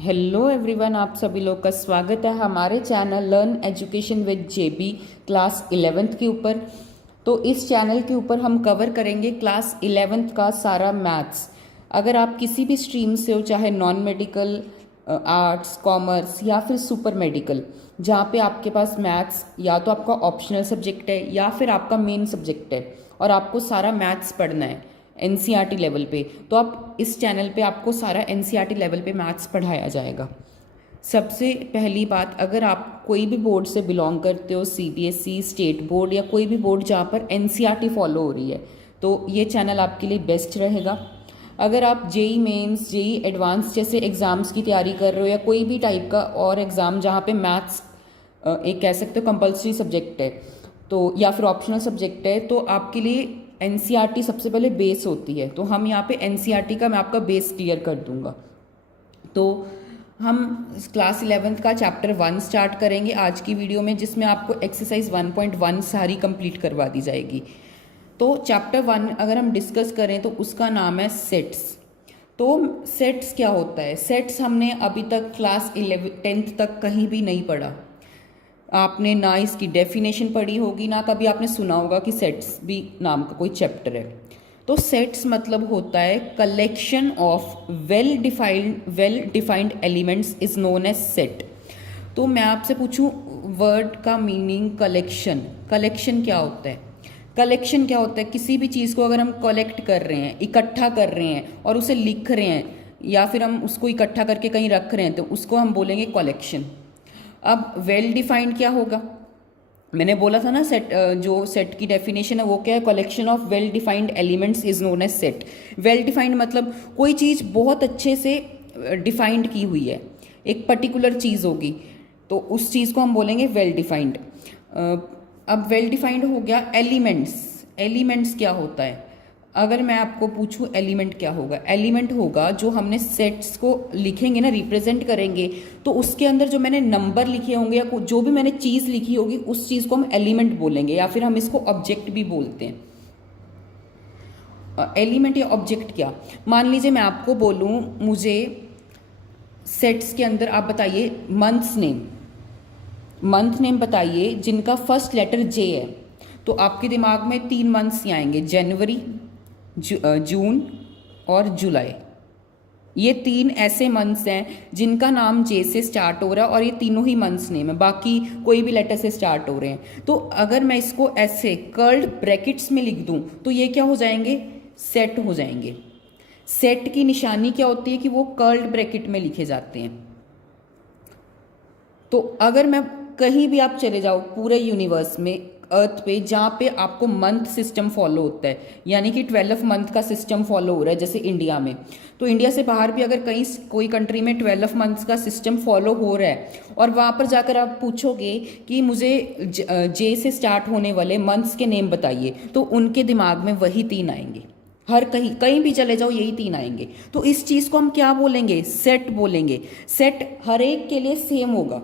Hello everyone, आप सभी लोग का स्वागत है हमारे channel learn education with JB class 11th के ऊपर। तो इस चैनल के ऊपर हम कवर करेंगे क्लास 11th का सारा मैथ्स। अगर आप किसी भी स्ट्रीम से हो, चाहे नॉन मेडिकल, आर्ट्स, कॉमर्स या फिर सुपर मेडिकल, जहाँ पे आपके पास मैथ्स या तो आपका ऑप्शनल सब्जेक्ट है या फिर आपका मेन सब्जेक्ट है और आपको सारा मैथ्स पढ़ना है एनसीईआरटी लेवल पे, तो आप इस चैनल पे आपको सारा एनसीईआरटी लेवल पे मैथ्स पढ़ाया जाएगा। सबसे पहली बात, अगर आप कोई भी बोर्ड से बिलोंग करते हो, सीबीएसई, स्टेट बोर्ड या कोई भी बोर्ड जहाँ पर एनसीईआरटी फॉलो हो रही है, तो ये चैनल आपके लिए बेस्ट रहेगा। अगर आप जेई मेंस, जेई एडवांस जैसे एग्ज़ाम्स की तैयारी कर रहे हो या कोई भी टाइप का और एग्ज़ाम जहाँ पे मैथ्स एक कह सकते हो कंपलसरी सब्जेक्ट है, तो या फिर ऑप्शनल सब्जेक्ट है, तो आपके लिए एनसीईआरटी सबसे पहले बेस होती है। तो हम यहाँ पे एनसीईआरटी का मैं आपका बेस क्लियर कर दूंगा। तो हम क्लास 11th का चैप्टर 1 स्टार्ट करेंगे आज की वीडियो में, जिसमें आपको एक्सरसाइज 1.1 सारी कंप्लीट करवा दी जाएगी। तो चैप्टर 1 अगर हम डिस्कस करें तो उसका नाम है सेट्स। तो सेट्स क्या होता है? सेट्स हमने अभी तक क्लास 10th तक कहीं भी नहीं पढ़ा। आपने ना इसकी डेफिनेशन पढ़ी होगी, ना कभी आपने सुना होगा कि सेट्स भी नाम का कोई चैप्टर है। तो सेट्स मतलब होता है collection of well defined elements is known as set. तो मैं आपसे पूछूं वर्ड का मीनिंग कलेक्शन, कलेक्शन क्या होता है? कलेक्शन क्या होता है? किसी भी चीज़ को अगर हम कलेक्ट कर रहे हैं, इकट्ठा कर रहे हैं और उसे लिख रहे हैं, या फिर हम उसको इकट्ठा करके कहीं रख रहे हैं, तो उसको हम बोलेंगे कलेक्शन। अब वेल डिफाइंड क्या होगा? मैंने बोला था ना, सेट जो सेट की डेफिनेशन है वो क्या है? Collection of well defined elements is known as set. Well defined मतलब कोई चीज़ बहुत अच्छे से डिफाइंड की हुई है, एक पर्टिकुलर चीज़ होगी, तो उस चीज़ को हम बोलेंगे वेल डिफाइंड। अब वेल डिफाइंड हो गया एलिमेंट्स। एलिमेंट्स क्या होता है? अगर मैं आपको पूछूं एलिमेंट क्या होगा? एलिमेंट होगा जो हमने सेट्स को लिखेंगे ना, रिप्रेजेंट करेंगे, तो उसके अंदर जो मैंने नंबर लिखे होंगे या जो भी मैंने चीज़ लिखी होगी, उस चीज़ को हम एलिमेंट बोलेंगे, या फिर हम इसको ऑब्जेक्ट भी बोलते हैं। एलिमेंट या ऑब्जेक्ट क्या? मान लीजिए मैं आपको बोलूँ, मुझे सेट्स के अंदर आप बताइए मंथ्स नेम, मंथ नेम बताइए जिनका फर्स्ट लेटर जे है, तो आपके दिमाग में 3 मंथ्स ही आएंगे, जनवरी, जून और जुलाई। ये 3 ऐसे मंथ्स हैं जिनका नाम जे से स्टार्ट हो रहा है और ये तीनों ही मंथ्स नेम है, बाकी कोई भी लेटर से स्टार्ट हो रहे हैं। तो अगर मैं इसको ऐसे कर्ल्ड ब्रैकेट्स में लिख दूं तो ये क्या हो जाएंगे? सेट हो जाएंगे। सेट की निशानी क्या होती है कि वो कर्ल्ड ब्रैकेट में लिखे जाते हैं। तो अगर मैं कहीं भी आप चले जाओ पूरे यूनिवर्स में, अर्थ पे, जहाँ पे आपको मंथ सिस्टम फॉलो होता है, यानी कि 12 मंथ का सिस्टम फॉलो हो रहा है जैसे इंडिया में, तो इंडिया से बाहर भी अगर कहीं कोई कंट्री में 12 मंथ्स का सिस्टम फॉलो हो रहा है और वहाँ पर जाकर आप पूछोगे कि मुझे जे से स्टार्ट होने वाले मंथ्स के नेम बताइए, तो उनके दिमाग में वही 3 आएंगे। हर कहीं कहीं भी चले जाओ यही 3 आएंगे। तो इस चीज़ को हम क्या बोलेंगे? सेट बोलेंगे। सेट हर एक के लिए सेम होगा,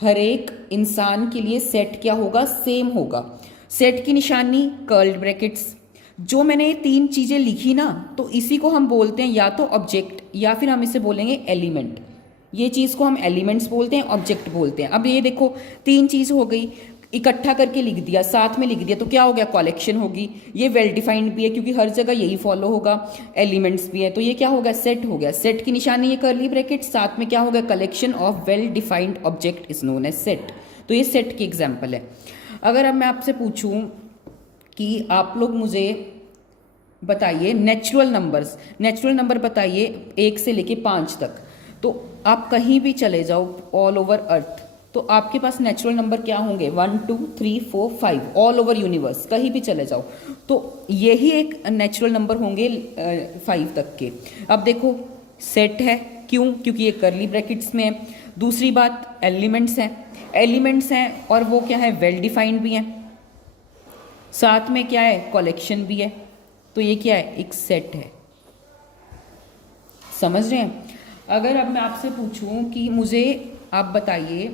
हर एक इंसान के लिए सेट क्या होगा? सेम होगा। सेट की निशानी कर्ल्ड ब्रैकेट्स। जो मैंने ये 3 चीजें लिखी ना, तो इसी को हम बोलते हैं या तो ऑब्जेक्ट या फिर हम इसे बोलेंगे एलिमेंट। ये चीज को हम एलिमेंट्स बोलते हैं, ऑब्जेक्ट बोलते हैं। अब ये देखो 3 चीज हो गई, इकट्ठा करके लिख दिया, साथ में लिख दिया, तो क्या हो गया? कलेक्शन होगी। ये वेल डिफाइंड भी है क्योंकि हर जगह यही फॉलो होगा, एलिमेंट्स भी है, तो ये क्या हो गया? सेट हो गया। सेट की निशानी ये कर्ली ब्रैकेट, साथ में क्या हो गया? Collection of well defined object is known as set. तो ये सेट की एग्जाम्पल है। अगर अब मैं आपसे पूछूं कि आप लोग मुझे बताइए नेचुरल नंबर्स, नेचुरल नंबर बताइए 1 से लेके 5 तक, तो आप कहीं भी चले जाओ ऑल ओवर अर्थ, तो आपके पास नेचुरल नंबर क्या होंगे? 1 2 3 4 5, ऑल ओवर यूनिवर्स कहीं भी चले जाओ, तो यही एक नेचुरल नंबर होंगे 5 तक के। अब देखो सेट है, क्यों? क्योंकि ये कर्ली ब्रैकेट्स में है। दूसरी बात, एलिमेंट्स हैं, एलिमेंट्स हैं और वो क्या है? वेल डिफाइंड भी हैं, साथ में क्या है? कलेक्शन भी है, तो ये क्या है? एक सेट है। समझ रहे हैं? अगर अब मैं आपसे पूछूं कि मुझे आप बताइए,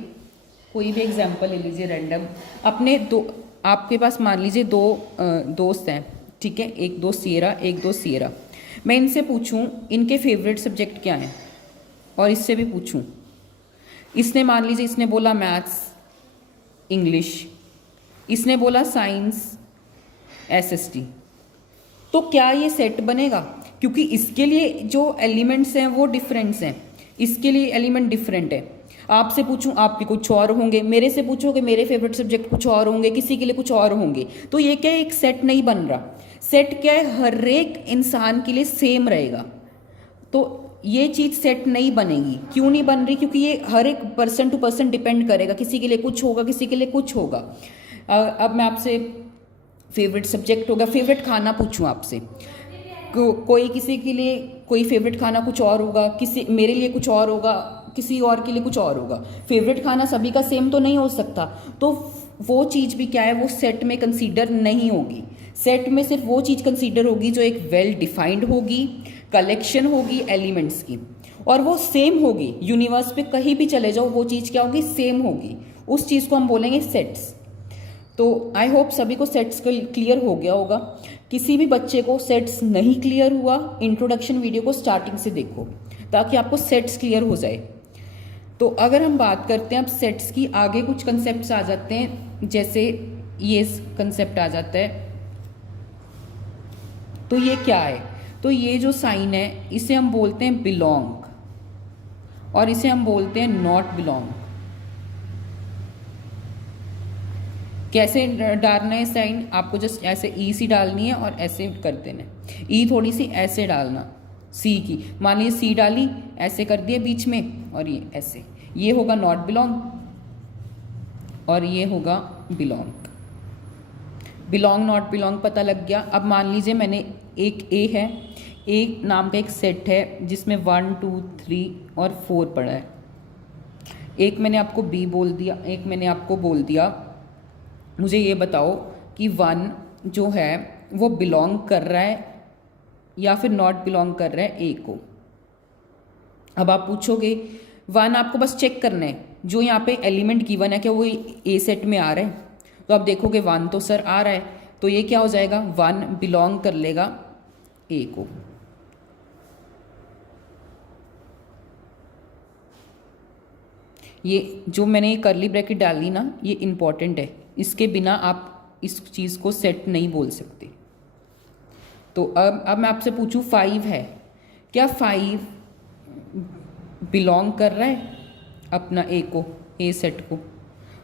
कोई भी एग्जाम्पल ले लीजिए रैंडम, अपने दो, आपके पास मान लीजिए 2 दोस्त हैं, ठीक है, एक दोस्त सियरा, एक दोस्त सियरा। मैं इनसे पूछूं इनके फेवरेट सब्जेक्ट क्या हैं? और इससे भी पूछूं, इसने मान लीजिए इसने बोला मैथ्स, इंग्लिश, इसने बोला साइंस, एसएसटी, तो क्या ये सेट बनेगा? क्योंकि इसके लिए जो एलिमेंट्स हैं वो डिफरेंट्स हैं, इसके लिए एलिमेंट डिफरेंट है। आपसे पूछूं आपके कुछ और होंगे, मेरे से पूछोगे मेरे फेवरेट सब्जेक्ट कुछ और होंगे, किसी के लिए कुछ और होंगे, तो ये क्या एक सेट नहीं बन रहा। सेट क्या है, हर एक इंसान के लिए सेम रहेगा, तो ये चीज़ सेट नहीं बनेगी। क्यों नहीं बन रही? क्योंकि ये हर एक पर्सन टू पर्सन डिपेंड करेगा, किसी के लिए कुछ होगा, किसी के लिए कुछ होगा। अब मैं आपसे फेवरेट सब्जेक्ट होगा, फेवरेट खाना पूछूं आपसे, कोई किसी के लिए कोई फेवरेट खाना कुछ और होगा, किसी मेरे लिए कुछ और होगा, किसी और के लिए कुछ और होगा। फेवरेट खाना सभी का सेम तो नहीं हो सकता, तो वो चीज़ भी क्या है, वो सेट में कंसीडर नहीं होगी। सेट में सिर्फ वो चीज़ कंसीडर होगी जो एक वेल डिफाइंड होगी, कलेक्शन होगी एलिमेंट्स की, और वो सेम होगी। यूनिवर्स पे कहीं भी चले जाओ वो चीज़ क्या होगी, सेम होगी। उस चीज़ को हम बोलेंगे सेट्स। तो आई होप सभी को सेट्स क्लियर हो गया होगा। किसी भी बच्चे को सेट्स नहीं क्लियर हुआ, इंट्रोडक्शन वीडियो को स्टार्टिंग से देखो ताकि आपको सेट्स क्लियर हो जाए। तो अगर हम बात करते हैं अब सेट्स की, आगे कुछ कंसेप्ट्स आ जाते हैं, जैसे ये कंसेप्ट आ जाता है। तो ये क्या है, तो ये जो साइन है इसे हम बोलते हैं बिलोंग, और इसे हम बोलते हैं नॉट बिलोंग। कैसे डालना है साइन, आपको जस्ट ऐसे ई सी डालनी है और ऐसे कर देना है। ई थोड़ी सी ऐसे डालना, सी की, मान लीजिए सी डाली, ऐसे कर दिया बीच में, और ये ऐसे, ये होगा नॉट बिलोंग और ये होगा बिलोंग। बिलोंग नॉट बिलोंग पता लग गया। अब मान लीजिए मैंने एक ए है, ए नाम का एक सेट है जिसमें 1 2 3 और 4 पड़ा है। एक मैंने आपको बी बोल दिया, एक मैंने आपको बोल दिया मुझे ये बताओ कि 1 जो है वो बिलोंग कर रहा है या फिर नॉट बिलोंग कर रहा है ए को। अब आप पूछोगे 1 आपको बस चेक करना है, जो यहाँ पे एलिमेंट गिवन है क्या वो ए सेट में आ रहा है, तो आप देखोगे 1 तो सर आ रहा है, तो ये क्या हो जाएगा, 1 बिलोंग कर लेगा ए को। ये जो मैंने ये करली ब्रैकेट डाली ना, ये इंपॉर्टेंट है, इसके बिना आप इस चीज़ को सेट नहीं बोल सकते। तो अब मैं आपसे पूछूं 5 है, क्या 5 बिलोंग कर रहा है अपना ए को, ए सेट को?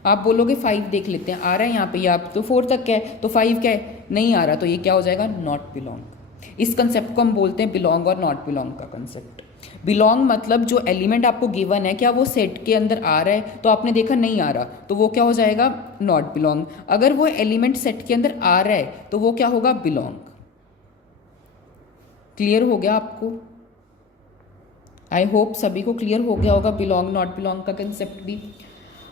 आप बोलोगे 5 देख लेते हैं, आ रहा है यहाँ पे, या आप तो 4 तक क्या है, तो 5 क्या है, नहीं आ रहा, तो ये क्या हो जाएगा, नॉट बिलोंग। इस कंसेप्ट को हम बोलते हैं बिलोंग और नॉट बिलोंग का कंसेप्ट। बिलोंग मतलब जो एलिमेंट आपको गिवन है क्या वो सेट के अंदर आ रहा है, तो आपने देखा नहीं आ रहा, तो वो क्या हो जाएगा, नॉट बिलोंग। अगर वो एलिमेंट सेट के अंदर आ रहा है तो वो क्या होगा, बिलोंग। क्लियर हो गया आपको? आई होप सभी को क्लियर हो गया होगा बिलोंग नॉट बिलोंग का कंसेप्ट भी।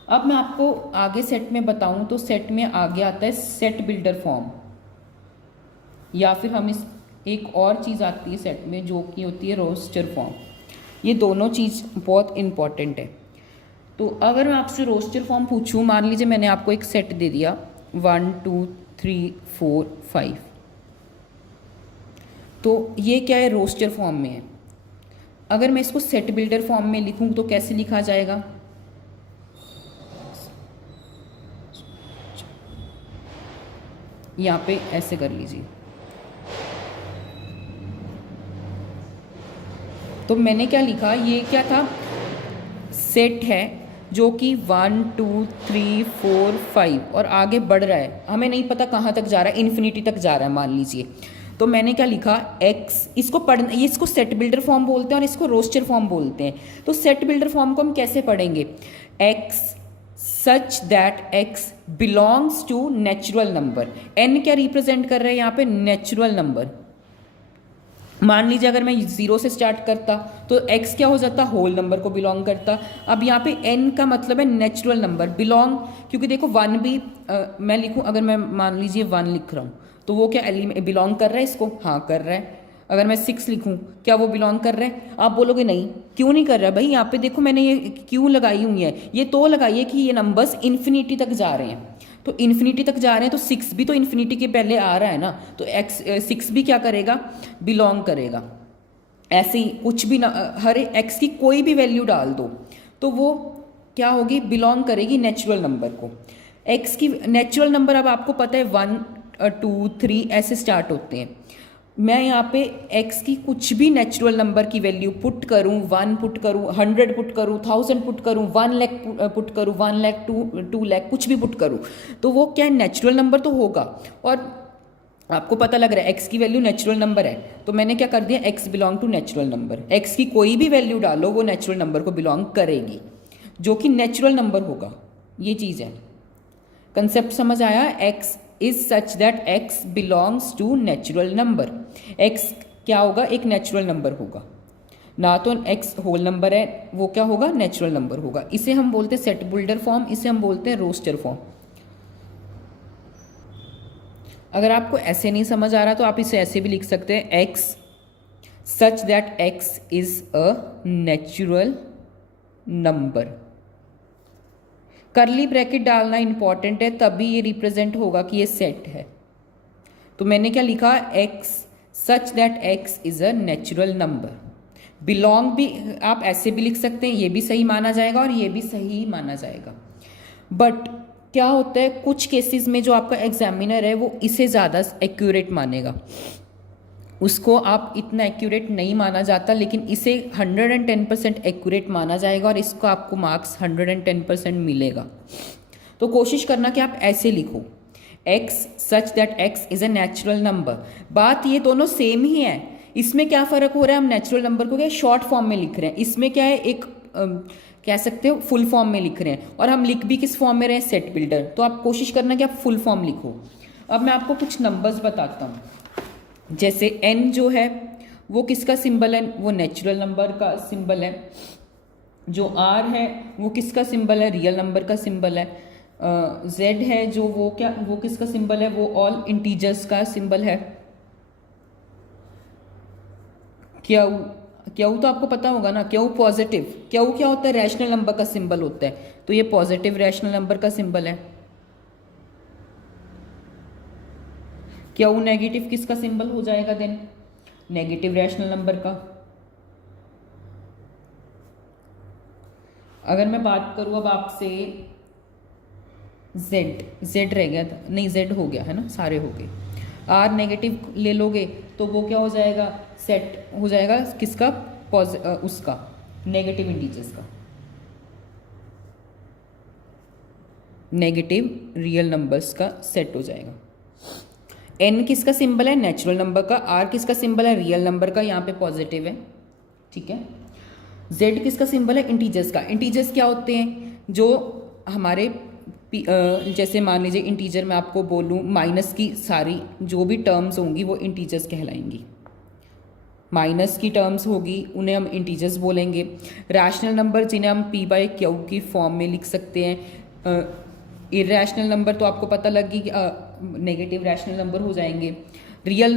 अब मैं आपको आगे सेट में बताऊं तो सेट में आगे आता है सेट बिल्डर फॉर्म, या फिर हम इस एक और चीज़ आती है सेट में जो कि होती है रोस्टर फॉर्म। ये दोनों चीज़ बहुत इंपॉर्टेंट है। तो अगर मैं आपसे रोस्टर फॉर्म पूछूं, मान लीजिए मैंने आपको एक सेट दे दिया 1 2 3 4 5, तो ये क्या है, रोस्टर फॉर्म में है। अगर मैं इसको सेट बिल्डर फॉर्म में लिखूं तो कैसे लिखा जाएगा, यहाँ पे ऐसे कर लीजिए। तो मैंने क्या लिखा, ये क्या था, सेट है जो कि 1 2 3 4 5 और आगे बढ़ रहा है, हमें नहीं पता कहाँ तक जा रहा है, इन्फिनिटी तक जा रहा है मान लीजिए। तो मैंने क्या लिखा, x, इसको पढ़ना, ये इसको सेट बिल्डर फॉर्म बोलते हैं और इसको रोस्टर फॉर्म बोलते हैं। तो सेट बिल्डर फॉर्म को हम कैसे पढ़ेंगे, x such that x belongs to natural number. n क्या रिप्रेजेंट कर रहा है यहाँ पे, नेचुरल नंबर। मान लीजिए अगर मैं 0 से स्टार्ट करता तो x क्या हो जाता, होल नंबर को बिलोंग करता। अब यहाँ पे n का मतलब है नेचुरल नंबर, बिलोंग, क्योंकि देखो 1 भी मैं लिखूँ, अगर मैं मान लीजिए 1 लिख रहा हूँ तो वो क्या बिलोंग कर रहा है इसको, हाँ कर रहा है। अगर मैं 6 लिखूँ क्या वो बिलोंग कर रहा है, आप बोलोगे नहीं क्यों नहीं कर रहा है भाई, यहाँ पे देखो मैंने ये क्यों लगाई हुई है, ये तो लगाई है कि ये नंबर्स इन्फिनिटी तक जा रहे हैं, तो इन्फिनिटी तक जा रहे हैं तो 6 भी तो इन्फिनिटी के पहले आ रहा है ना, तो 6 भी क्या करेगा, बिलोंग करेगा। ऐसे ही कुछ भी ना, हर एक्स की कोई भी वैल्यू डाल दो तो वो क्या होगी, बिलोंग करेगी नेचुरल नंबर को। एक्स की नेचुरल नंबर अब आपको पता है 1 2 3 ऐसे स्टार्ट होते हैं। मैं यहाँ पे एक्स की कुछ भी नेचुरल नंबर की वैल्यू पुट करूँ, 1 पुट करूँ, 100 पुट करूँ, 1000 पुट करूँ, 1 लाख पुट करूँ, 1 लाख 2 लाख कुछ भी पुट करूँ, तो वो क्या नेचुरल नंबर तो होगा। और आपको पता लग रहा है एक्स की वैल्यू नेचुरल नंबर है, तो मैंने क्या कर दिया, x belong to natural number. X की कोई भी वैल्यू डालो वो नेचुरल नंबर को बिलोंग करेगी, जो कि नेचुरल नंबर होगा। ये चीज़ है, कंसेप्ट समझ आया। X is such that x belongs to natural number. X क्या होगा, एक नेचुरल नंबर होगा, ना तो एक्स होल नंबर है, वो क्या होगा, नेचुरल नंबर होगा। इसे हम बोलते हैं सेट बिल्डर फॉर्म, इसे हम बोलते हैं रोस्टर फॉर्म। अगर आपको ऐसे नहीं समझ आ रहा तो आप इसे ऐसे भी लिख सकते हैं, x such that x is a natural number. करली ब्रैकेट डालना इंपॉर्टेंट है, तभी ये रिप्रेजेंट होगा कि ये सेट है। तो मैंने क्या लिखा, x such that x is a natural number. Belong भी आप ऐसे भी लिख सकते हैं, ये भी सही माना जाएगा और ये भी सही माना जाएगा। बट क्या होता है, कुछ केसेस में जो आपका एग्जामिनर है वो इसे ज़्यादा एक्यूरेट मानेगा, उसको आप इतना एक्यूरेट नहीं माना जाता, लेकिन इसे 110% एक्यूरेट माना जाएगा और इसको आपको मार्क्स 110% मिलेगा। तो कोशिश करना कि आप ऐसे लिखो, x such that x is a natural number. बात ये दोनों सेम ही है, इसमें क्या फ़र्क हो रहा है, हम नेचुरल नंबर को क्या शॉर्ट फॉर्म में लिख रहे हैं, इसमें क्या है एक कह सकते हो फुल फॉर्म में लिख रहे हैं, और हम लिख भी किस फॉर्म में रहे हैं, सेट बिल्डर। तो आप कोशिश करना कि आप फुल फॉर्म लिखो। अब मैं आपको कुछ नंबर्स बताता हूँ, जैसे n जो है वो किसका सिंबल है, वो नेचुरल नंबर का सिंबल है। जो r है वो किसका सिंबल है, रियल नंबर का सिंबल है। z है जो वो किसका सिंबल है, वो ऑल इंटीजर्स का सिंबल है। क्यू तो आपको पता होगा ना, क्यू पॉजिटिव, क्यू क्या होता है, रैशनल नंबर का सिंबल होता है, तो ये पॉजिटिव रैशनल नंबर का सिंबल है। क्यू नेगेटिव किसका सिंबल हो जाएगा, देन नेगेटिव रैशनल नंबर का। अगर मैं बात करूं अब आपसे, जेड रह गया था, नहीं जेड हो गया है ना, सारे हो गए। आर नेगेटिव ले लोगे तो वो क्या हो जाएगा, सेट हो जाएगा किसका, उसका नेगेटिव इंटीजर्स का, नेगेटिव रियल नंबर्स का सेट हो जाएगा। एन किसका सिंबल है, नेचुरल नंबर का। आर किसका सिंबल है, रियल नंबर का, यहाँ पे पॉजिटिव है, ठीक है। जेड किसका सिंबल है, इंटीजर्स का। इंटीजर्स क्या होते हैं, जो हमारे जैसे मान लीजिए इंटीजर मैं आपको बोलूँ, माइनस की सारी जो भी टर्म्स होंगी वो इंटीजर्स कहलाएंगी। माइनस की टर्म्स होगी उन्हें हम इंटीजर्स बोलेंगे। रैशनल नंबर जिन्हें हम p बाई क्यू की फॉर्म में लिख सकते हैं। इरेशनल नंबर तो आपको पता लगी कि नेगेटिव रैशनल नंबर हो जाएंगे। रियल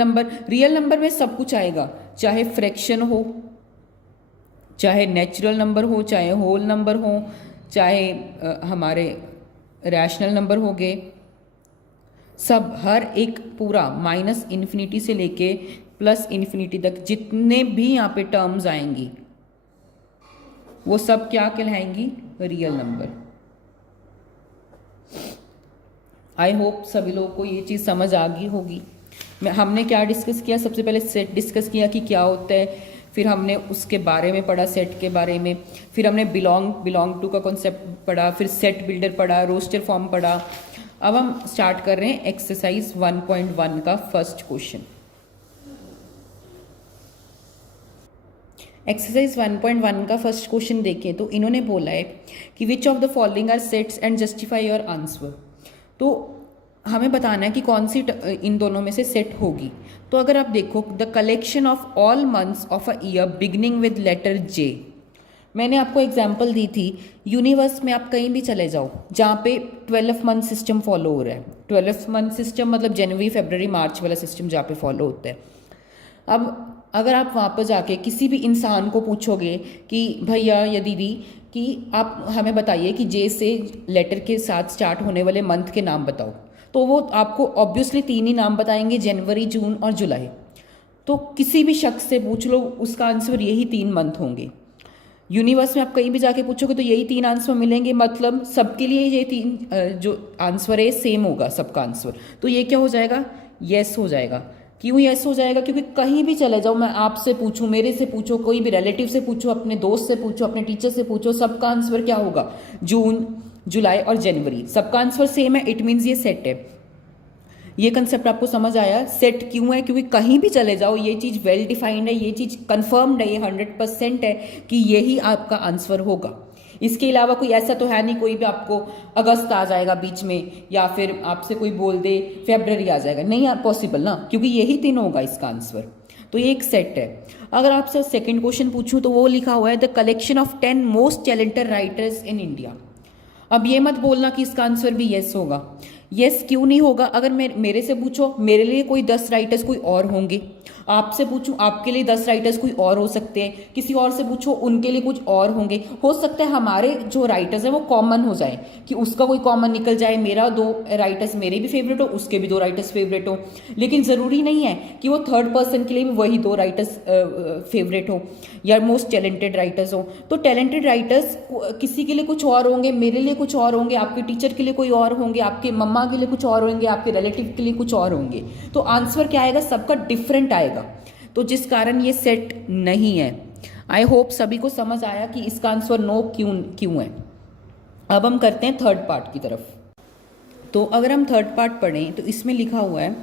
नंबर में सब कुछ आएगा, चाहे फ्रैक्शन हो, चाहे नेचुरल नंबर हो, चाहे होल नंबर हो, चाहे हमारे रैशनल नंबर हो गए, सब हर एक पूरा माइनस इन्फिनिटी से लेके प्लस इन्फिनिटी तक जितने भी यहाँ पे टर्म्स आएंगी वो सब क्या कहलाएंगी, रियल नंबर। आई होप सभी लोगों को ये चीज़ समझ आ गई होगी। हमने क्या डिस्कस किया, सबसे पहले सेट डिस्कस किया कि क्या होता है, फिर हमने उसके बारे में पढ़ा, सेट के बारे में, फिर हमने बिलोंग टू का कॉन्सेप्ट पढ़ा, फिर सेट बिल्डर पढ़ा, रोस्टर फॉर्म पढ़ा। अब हम स्टार्ट कर रहे हैं एक्सरसाइज 1.1 का फर्स्ट क्वेश्चन। एक्सरसाइज 1.1 का फर्स्ट क्वेश्चन देखें तो इन्होंने बोला है कि which of the following are sets and justify your answer. तो हमें बताना है कि कौन सी इन दोनों में से सेट होगी। तो अगर आप देखो, the collection of all months of a year beginning with letter J. मैंने आपको एग्जांपल दी थी, यूनिवर्स में आप कहीं भी चले जाओ जहाँ पे 12 मंथ सिस्टम फॉलो हो रहा है। 12 मंथ सिस्टम मतलब जनवरी फरवरी मार्च वाला सिस्टम जहाँ पे फॉलो होता है। अब अगर आप वहाँ पर जाके किसी भी इंसान को पूछोगे कि भैया या दीदी कि आप हमें बताइए कि जे से लेटर के साथ स्टार्ट होने वाले मंथ के नाम बताओ, तो वो आपको ऑब्वियसली 3 ही नाम बताएंगे, जनवरी, जून और जुलाई। तो किसी भी शख्स से पूछ लो, उसका आंसर यही 3 मंथ होंगे। यूनिवर्स में आप कहीं भी जाके पूछोगे तो यही 3 आंसर मिलेंगे, मतलब सबके लिए ये 3 जो आंसर है सेम होगा सबका आंसर। तो ये क्या हो जाएगा, यस हो जाएगा। क्यों यस हो जाएगा, क्योंकि कहीं भी चले जाओ, मैं आपसे पूछूं, मेरे से पूछो, कोई भी रिलेटिव से पूछो, अपने दोस्त से पूछो, अपने टीचर से पूछो, सबका आंसर क्या होगा, जून, जुलाई और जनवरी, सबका आंसर सेम है। इट मीन्स ये सेट है। ये कंसेप्ट आपको समझ आया। सेट क्यों है, क्योंकि कहीं भी चले जाओ ये चीज़ वेल डिफाइंड है, ये चीज़ कंफर्म्ड है, ये 100% है कि यही आपका आंसर होगा। इसके अलावा कोई ऐसा तो है नहीं, कोई भी आपको अगस्त आ जाएगा बीच में, या फिर आपसे कोई बोल दे फेब्रवरी आ जाएगा, नहीं पॉसिबल ना, क्योंकि यही 3 होगा इसका आंसर। तो ये एक सेट है। अगर आपसे सेकंड क्वेश्चन पूछूं तो वो लिखा हुआ है the collection of 10 most talented writers in India. अब ये मत बोलना कि इसका आंसर भी यस होगा। यस क्यों नहीं होगा, अगर मेरे से पूछो, मेरे लिए कोई 10 राइटर्स कोई और होंगे, आपसे पूछूं आपके लिए 10 राइटर्स कोई और हो सकते हैं, किसी और से पूछो उनके लिए कुछ और होंगे। हो सकता है हमारे जो राइटर्स हैं वो कॉमन हो जाए, कि उसका कोई कॉमन निकल जाए, मेरा 2 राइटर्स मेरे भी फेवरेट हो, उसके भी 2 राइटर्स फेवरेट हो, लेकिन ज़रूरी नहीं है कि वो थर्ड पर्सन के लिए भी वही 2 राइटर्स फेवरेट हो या मोस्ट टैलेंटेड राइटर्स हो। तो टैलेंटेड राइटर्स किसी के लिए कुछ और होंगे, मेरे लिए कुछ और होंगे, आपके टीचर के लिए कोई और होंगे, आपके मम्मा के लिए कुछ और होंगे, आपके रिलेटिव के लिए कुछ और होंगे। तो आंसर क्या आएगा, सबका डिफरेंट आएगा। तो जिस कारण ये सेट नहीं है। आई होप सभी को समझ आया कि इसका आंसर नो क्यों है। अब हम करते हैं थर्ड पार्ट की तरफ। तो अगर हम थर्ड पार्ट पढ़ें तो इसमें लिखा हुआ है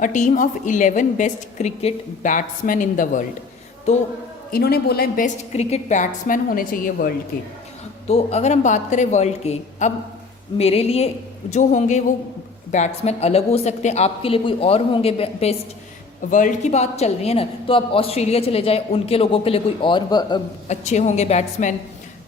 a team of 11 best cricket batsman in the world. तो इन्होंने बोला है बेस्ट क्रिकेट बैट्समैन होने चाहिए वर्ल्ड के। तो अगर हम बात करें वर्ल्ड के, अब मेरे लिए जो होंगे वो बैट्समैन अलग हो सकते हैं, आपके लिए कोई और होंगे बेस्ट। वर्ल्ड की बात चल रही है ना, तो आप ऑस्ट्रेलिया चले जाए, उनके लोगों के लिए कोई और अच्छे होंगे बैट्समैन।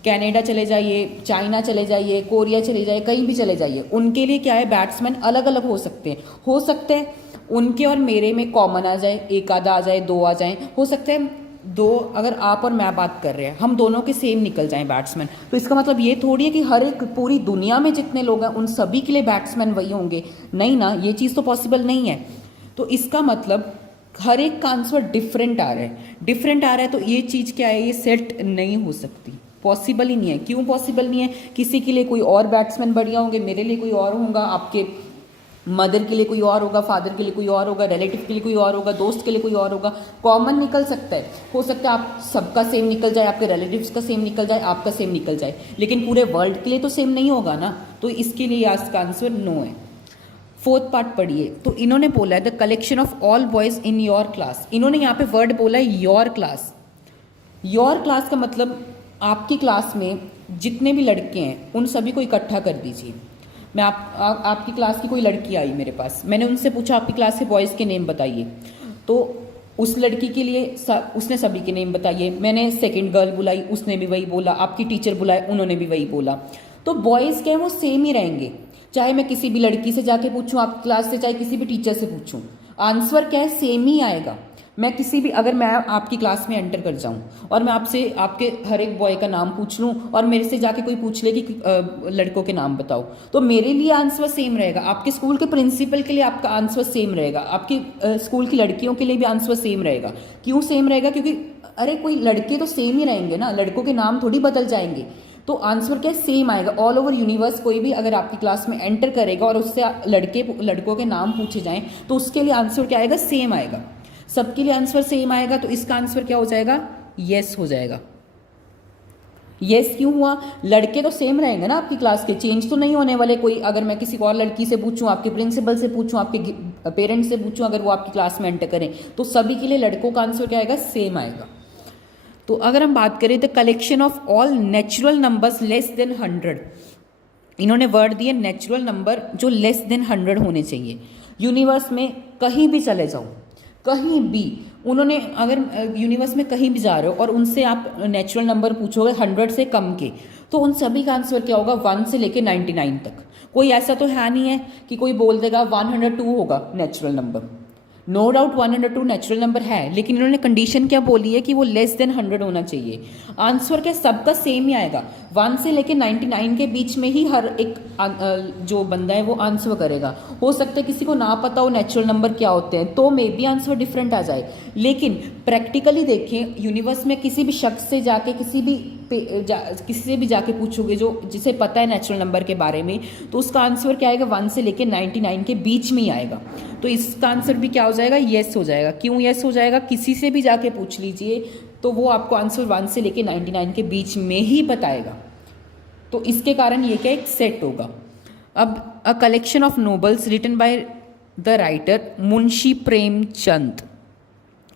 कनाडा चले जाइए, चाइना चले जाइए, कोरिया चले जाइए, कहीं भी चले जाइए, उनके लिए क्या है, बैट्समैन अलग अलग हो सकते हैं। हो सकते हैं उनके और मेरे में कॉमन आ जाए, एक आधा आ जाए, 2 आ जाए, हो सकते हैं 2, अगर आप और मैं बात कर रहे हैं, हम दोनों के सेम निकल जाएं बैट्समैन। तो इसका मतलब ये थोड़ी है कि हर एक पूरी दुनिया में जितने लोग हैं उन सभी के लिए बैट्समैन वही होंगे, नहीं ना, ये चीज़ तो पॉसिबल नहीं है। तो इसका मतलब हर एक का आंसर डिफरेंट आ रहा है, डिफरेंट आ रहा है, तो ये चीज़ क्या है, ये सेट नहीं हो सकती, पॉसिबल ही नहीं है। क्यों पॉसिबल नहीं है, किसी के लिए कोई और बैट्समैन बढ़िया होंगे, मेरे लिए कोई और होगा, आपके मदर के लिए कोई और होगा, फादर के लिए कोई और होगा, रिलेटिव के लिए कोई और होगा, दोस्त के लिए कोई और होगा। कॉमन निकल सकता है, हो सकता है आप सबका सेम निकल जाए, आपके रिलेटिव्स का सेम निकल जाए, आपका सेम निकल जाए, लेकिन पूरे वर्ल्ड के लिए तो सेम नहीं होगा ना। तो इसके लिए इसका आंसर नो है। फोर्थ पार्ट पढ़िए। तो इन्होंने बोला है the collection of all boys in your class. इन्होंने यहाँ पे वर्ड बोला है योर क्लास। योर क्लास का मतलब आपकी क्लास में जितने भी लड़के हैं उन सभी को इकट्ठा कर दीजिए। मैं आपकी क्लास की कोई लड़की आई मेरे पास, मैंने उनसे पूछा आपकी क्लास के बॉयज़ के नेम बताइए, तो उस लड़की के लिए उसने सभी के नेम बताइए। मैंने सेकंड गर्ल बुलाई, उसने भी वही बोला। आपकी टीचर बुलाए, उन्होंने भी वही बोला। तो बॉयज़ के वो सेम ही रहेंगे, चाहे मैं किसी भी लड़की से जाके पूछूं आपकी क्लास से, चाहे किसी भी टीचर से पूछूं, आंसर क्या है, सेम ही आएगा। मैं किसी भी, अगर मैं आपकी क्लास में एंटर कर जाऊं और मैं आपसे आपके हर एक बॉय का नाम पूछ लूं और मेरे से जाके कोई पूछ ले कि लड़कों के नाम बताओ, तो मेरे लिए आंसर सेम रहेगा। आपके स्कूल के प्रिंसिपल के लिए आपका आंसर सेम रहेगा, आपके स्कूल की लड़कियों के लिए भी आंसर सेम रहेगा। क्यों सेम रहेगा, क्योंकि अरे कोई लड़के तो सेम ही रहेंगे ना, लड़कों के नाम थोड़ी बदल जाएंगे। तो आंसर क्या सेम आएगा। ऑल ओवर यूनिवर्स कोई भी अगर आपकी क्लास में एंटर करेगा और उससे लड़कों के नाम पूछे जाएं तो उसके लिए आंसर क्या आएगा, सेम आएगा। सबके लिए आंसर सेम आएगा, तो इसका आंसर क्या हो जाएगा, यस हो जाएगा। यस क्यों हुआ, लड़के तो सेम रहेंगे ना आपकी क्लास के, चेंज तो नहीं होने वाले। कोई अगर मैं किसी और लड़की से पूछूं, आपके प्रिंसिपल से पूछूं, आपके पेरेंट्स से पूछूं, अगर वो आपकी क्लास में एंटर करें तो सभी के लिए लड़कों का आंसर क्या आएगा, सेम आएगा। तो अगर हम बात करें the collection of all natural numbers less than 100, इन्होंने वर्ड दिए नेचुरल नंबर जो लेस देन 100 होने चाहिए। यूनिवर्स में कहीं भी चले जाओ, कहीं भी, उन्होंने अगर यूनिवर्स में कहीं भी जा रहे हो और उनसे आप नेचुरल नंबर पूछोगे 100 से कम के, तो उन सभी का आंसर क्या होगा, 1 से लेके 99 तक। कोई ऐसा तो है नहीं है कि कोई बोल देगा 102 होगा natural number, no doubt 102 natural number है, लेकिन इन्होंने कंडीशन क्या बोली है कि वो लेस देन 100 होना चाहिए। आंसर क्या सबका सेम ही आएगा, 1 से लेके 99 के बीच में ही हर एक जो बंदा है वो आंसर करेगा। हो सकता है किसी को ना पता हो नेचुरल नंबर क्या होते हैं, तो मे बी आंसर डिफरेंट आ जाए। लेकिन प्रैक्टिकली देखें, यूनिवर्स में किसी भी शख्स से जाके किसी से भी जाके पूछोगे जो जिसे पता है नेचुरल नंबर के बारे में, तो उसका आंसर क्या आएगा, 1 से लेके 99 के बीच में ही आएगा। तो इसका आंसर भी क्या हो जाएगा, येस हो जाएगा। क्यों येस हो जाएगा, किसी से भी जाके पूछ लीजिए तो वो आपको आंसर 1 से लेके 99 के बीच में ही बताएगा। तो इसके कारण ये क्या एक सेट होगा। अब a collection of novels written by the writer Munshi Premchand,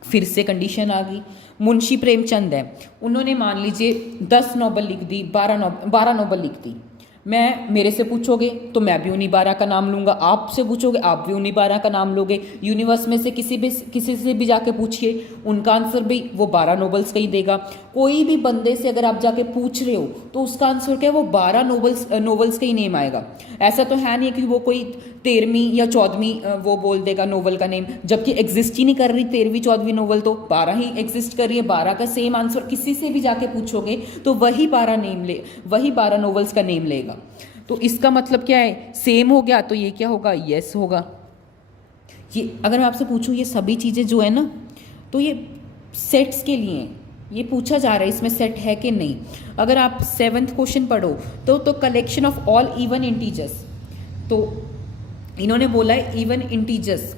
फिर से कंडीशन आ गई। मुंशी प्रेमचंद है, उन्होंने मान लीजिए 10 नोवेल लिख दी, 12 नोवेल लिख दी। मेरे से पूछोगे तो मैं भी उन्हीं 12 का नाम लूँगा, आपसे पूछोगे आप भी उन्हीं 12 का नाम लोगे। यूनिवर्स में से किसी से भी जाके पूछिए, उनका आंसर भी वो 12 नोवेल्स का ही देगा। कोई भी बंदे से अगर आप जाके पूछ रहे हो तो उसका आंसर क्या है, वो 12 नोवेल्स का ही नेम आएगा। ऐसा तो है नहीं कि वो कोई 13वीं या 14वीं वो बोल देगा नोवेल का नेम, जबकि एग्जिस्ट ही नहीं कर रही 13वीं 14वीं नोवेल, तो 12 ही एग्जिस्ट कर रही है। 12 का सेम आंसर किसी से भी जाके पूछोगे तो वही 12 नोवेल्स का नेम लेगा। तो इसका मतलब क्या है, सेम हो गया, तो ये क्या होगा, यस होगा। ये अगर मैं आपसे पूछूं ये सभी चीज़ें जो है ना, तो ये सेट्स के लिए हैं, ये पूछा जा रहा है इसमें सेट है कि नहीं। अगर आप 7th क्वेश्चन पढ़ो तो collection of all even integers, तो इन्होंने बोला है इवन इंटीजर्स,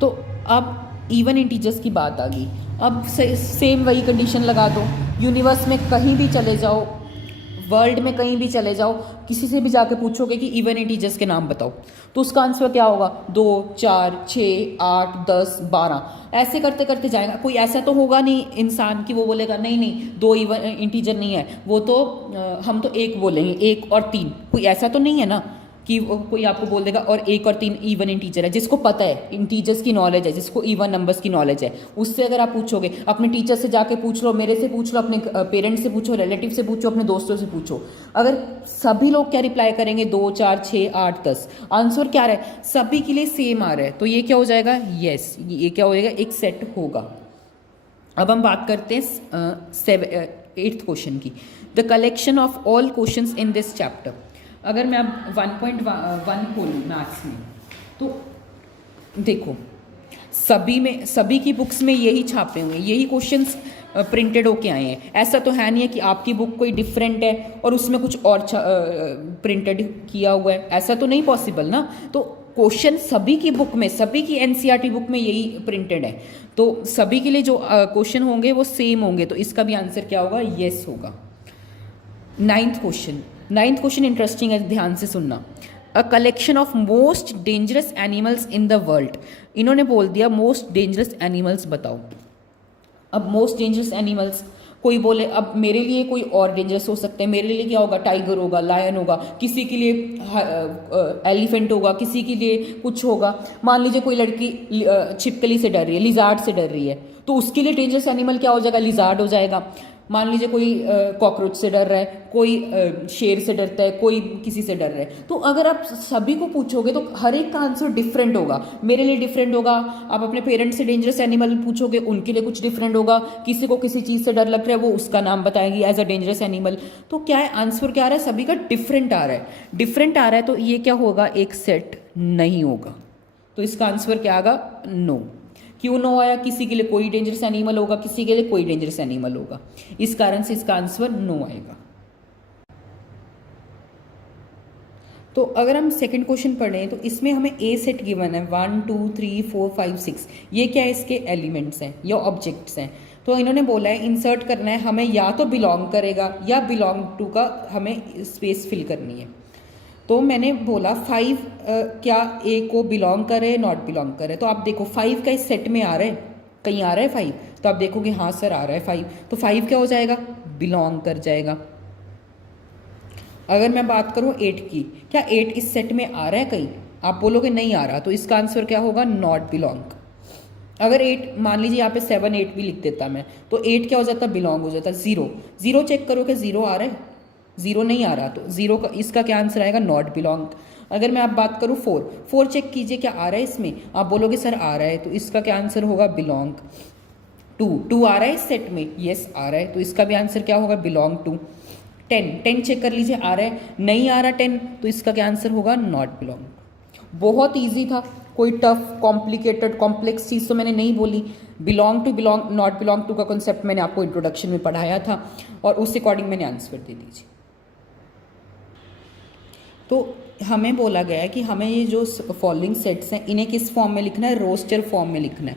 तो अब इवन इंटीजर्स की बात आ गई। अब सेम वही कंडीशन लगा दो, यूनिवर्स में कहीं भी चले जाओ, वर्ल्ड में कहीं भी चले जाओ, किसी से भी जाके पूछोगे कि इवन इंटीजर्स के नाम बताओ, तो उसका आंसर क्या होगा, 2 4 6 8 10 12, ऐसे करते करते जाएगा। कोई ऐसा तो होगा नहीं इंसान कि वो बोलेगा नहीं नहीं 2 इवन इंटीजर नहीं है, वो तो हम तो 1 बोलेंगे, 1 और 3, कोई ऐसा तो नहीं है ना कि कोई आपको बोल देगा और 1 और 3 इवन इंटीजर है। जिसको पता है इंटीजर्स की नॉलेज है, जिसको इवन नंबर्स की नॉलेज है, उससे अगर आप पूछोगे, अपने टीचर से जाके पूछ लो, मेरे से पूछ लो, अपने पेरेंट्स से पूछो, रिलेटिव से पूछो, अपने दोस्तों से पूछो, अगर सभी लोग क्या रिप्लाई करेंगे 2 4 6 8 10, आंसर क्या रहा है, सभी के लिए सेम आ रहा है, तो ये क्या हो जाएगा, येस, ये क्या हो जाएगा, एक सेट होगा। अब हम बात करते हैं 8th क्वेश्चन की, the collection of all questions in this chapter. अगर मैं अब 1.1 खोलूँ मैथ्स में, तो देखो सभी की बुक्स में यही छापे हुए हैं, यही क्वेश्चंस प्रिंटेड होके आए हैं। ऐसा तो है नहीं है कि आपकी बुक कोई डिफरेंट है और उसमें कुछ और प्रिंटेड किया हुआ है, ऐसा तो नहीं पॉसिबल ना। तो क्वेश्चन सभी की बुक में, सभी की एनसीईआरटी बुक में यही प्रिंटेड है, तो सभी के लिए जो क्वेश्चन होंगे वो सेम होंगे, तो इसका भी आंसर क्या होगा, येस होगा। 9th क्वेश्चन इंटरेस्टिंग है, ध्यान से सुनना। अ collection of most dangerous animals in the world, इन्होंने बोल दिया मोस्ट डेंजरस एनिमल्स बताओ। अब मोस्ट डेंजरस एनिमल्स, कोई बोले अब मेरे लिए कोई और डेंजरस हो सकते हैं, मेरे लिए क्या होगा, टाइगर होगा, लायन होगा, किसी के लिए एलिफेंट होगा, किसी के लिए कुछ होगा। मान लीजिए कोई लड़की छिपकली से डर रही है, लिजार्ड से डर रही है, तो उसके लिए डेंजरस एनिमल क्या हो जाएगा, लिजार्ड हो जाएगा। मान लीजिए कोई कॉकरोच से डर रहा है, कोई शेर से डरता है, कोई किसी से डर रहा है, तो अगर आप सभी को पूछोगे तो हर एक का आंसर डिफरेंट होगा। मेरे लिए डिफरेंट होगा, आप अपने पेरेंट्स से डेंजरस एनिमल पूछोगे, उनके लिए कुछ डिफरेंट होगा, किसी को किसी चीज़ से डर लग रहा है वो उसका नाम बताएगी एज अ डेंजरस एनिमल। तो क्या है, आंसर क्या आ रहा है, सभी का डिफरेंट आ रहा है, तो ये क्या होगा, एक सेट नहीं होगा। तो इसका आंसर क्या आएगा, नो। क्यों नो आया, किसी के लिए कोई डेंजरस एनिमल होगा, किसी के लिए कोई डेंजरस एनिमल होगा, इस कारण से इसका आंसर नो आएगा। तो अगर हम सेकंड क्वेश्चन पढ़ें तो इसमें हमें ए सेट गिवन है 1 2 3 4 5 6, ये क्या है, इसके एलिमेंट्स हैं या ऑब्जेक्ट्स हैं। तो इन्होंने बोला है इंसर्ट करना है हमें, या तो बिलोंग करेगा या बिलोंग टू का हमें स्पेस फिल करनी है। तो मैंने बोला 5 क्या ए को बिलोंग करे, नॉट बिलोंग करे। तो आप देखो 5 का इस सेट में आ रहा है, कहीं आ रहा है 5, तो आप देखोगे हाँ सर आ रहा है 5, तो 5 क्या हो जाएगा, बिलोंग कर जाएगा। अगर मैं बात करूँ 8 की, क्या 8 इस सेट में आ रहा है कहीं, आप बोलोगे नहीं आ रहा, तो इसका आंसर क्या होगा, नॉट बिलोंग। अगर 8 मान लीजिए यहाँ पे 7 8 भी लिख देता मैं, तो 8 क्या हो जाता, बिलोंग हो जाता। 0 चेक करो कि 0 आ रहा है, 0 नहीं आ रहा, तो 0 का इसका क्या आंसर आएगा, नॉट बिलोंग। अगर मैं आप बात करूँ 4 चेक कीजिए क्या आ रहा है इसमें, आप बोलोगे सर आ रहा है, तो इसका क्या आंसर होगा, बिलोंग टू आ रहा है इस सेट में, यस आ रहा है, तो इसका भी आंसर क्या होगा, बिलोंग टू। 10 चेक कर लीजिए आ रहा है, नहीं आ रहा 10, तो इसका क्या आंसर होगा, नॉट बिलोंग। बहुत ईजी था, कोई टफ कॉम्प्लिकेटेड कॉम्प्लेक्स चीज़ तो मैंने नहीं बोली। Belong to belong not belong to का कॉन्सेप्ट मैंने आपको इंट्रोडक्शन में पढ़ाया था और उस अकॉर्डिंग मैंने आंसर दे दीजिए। तो हमें बोला गया है कि हमें ये जो फॉलोइंग सेट्स हैं इन्हें किस फॉर्म में लिखना है, रोस्टर फॉर्म में लिखना है।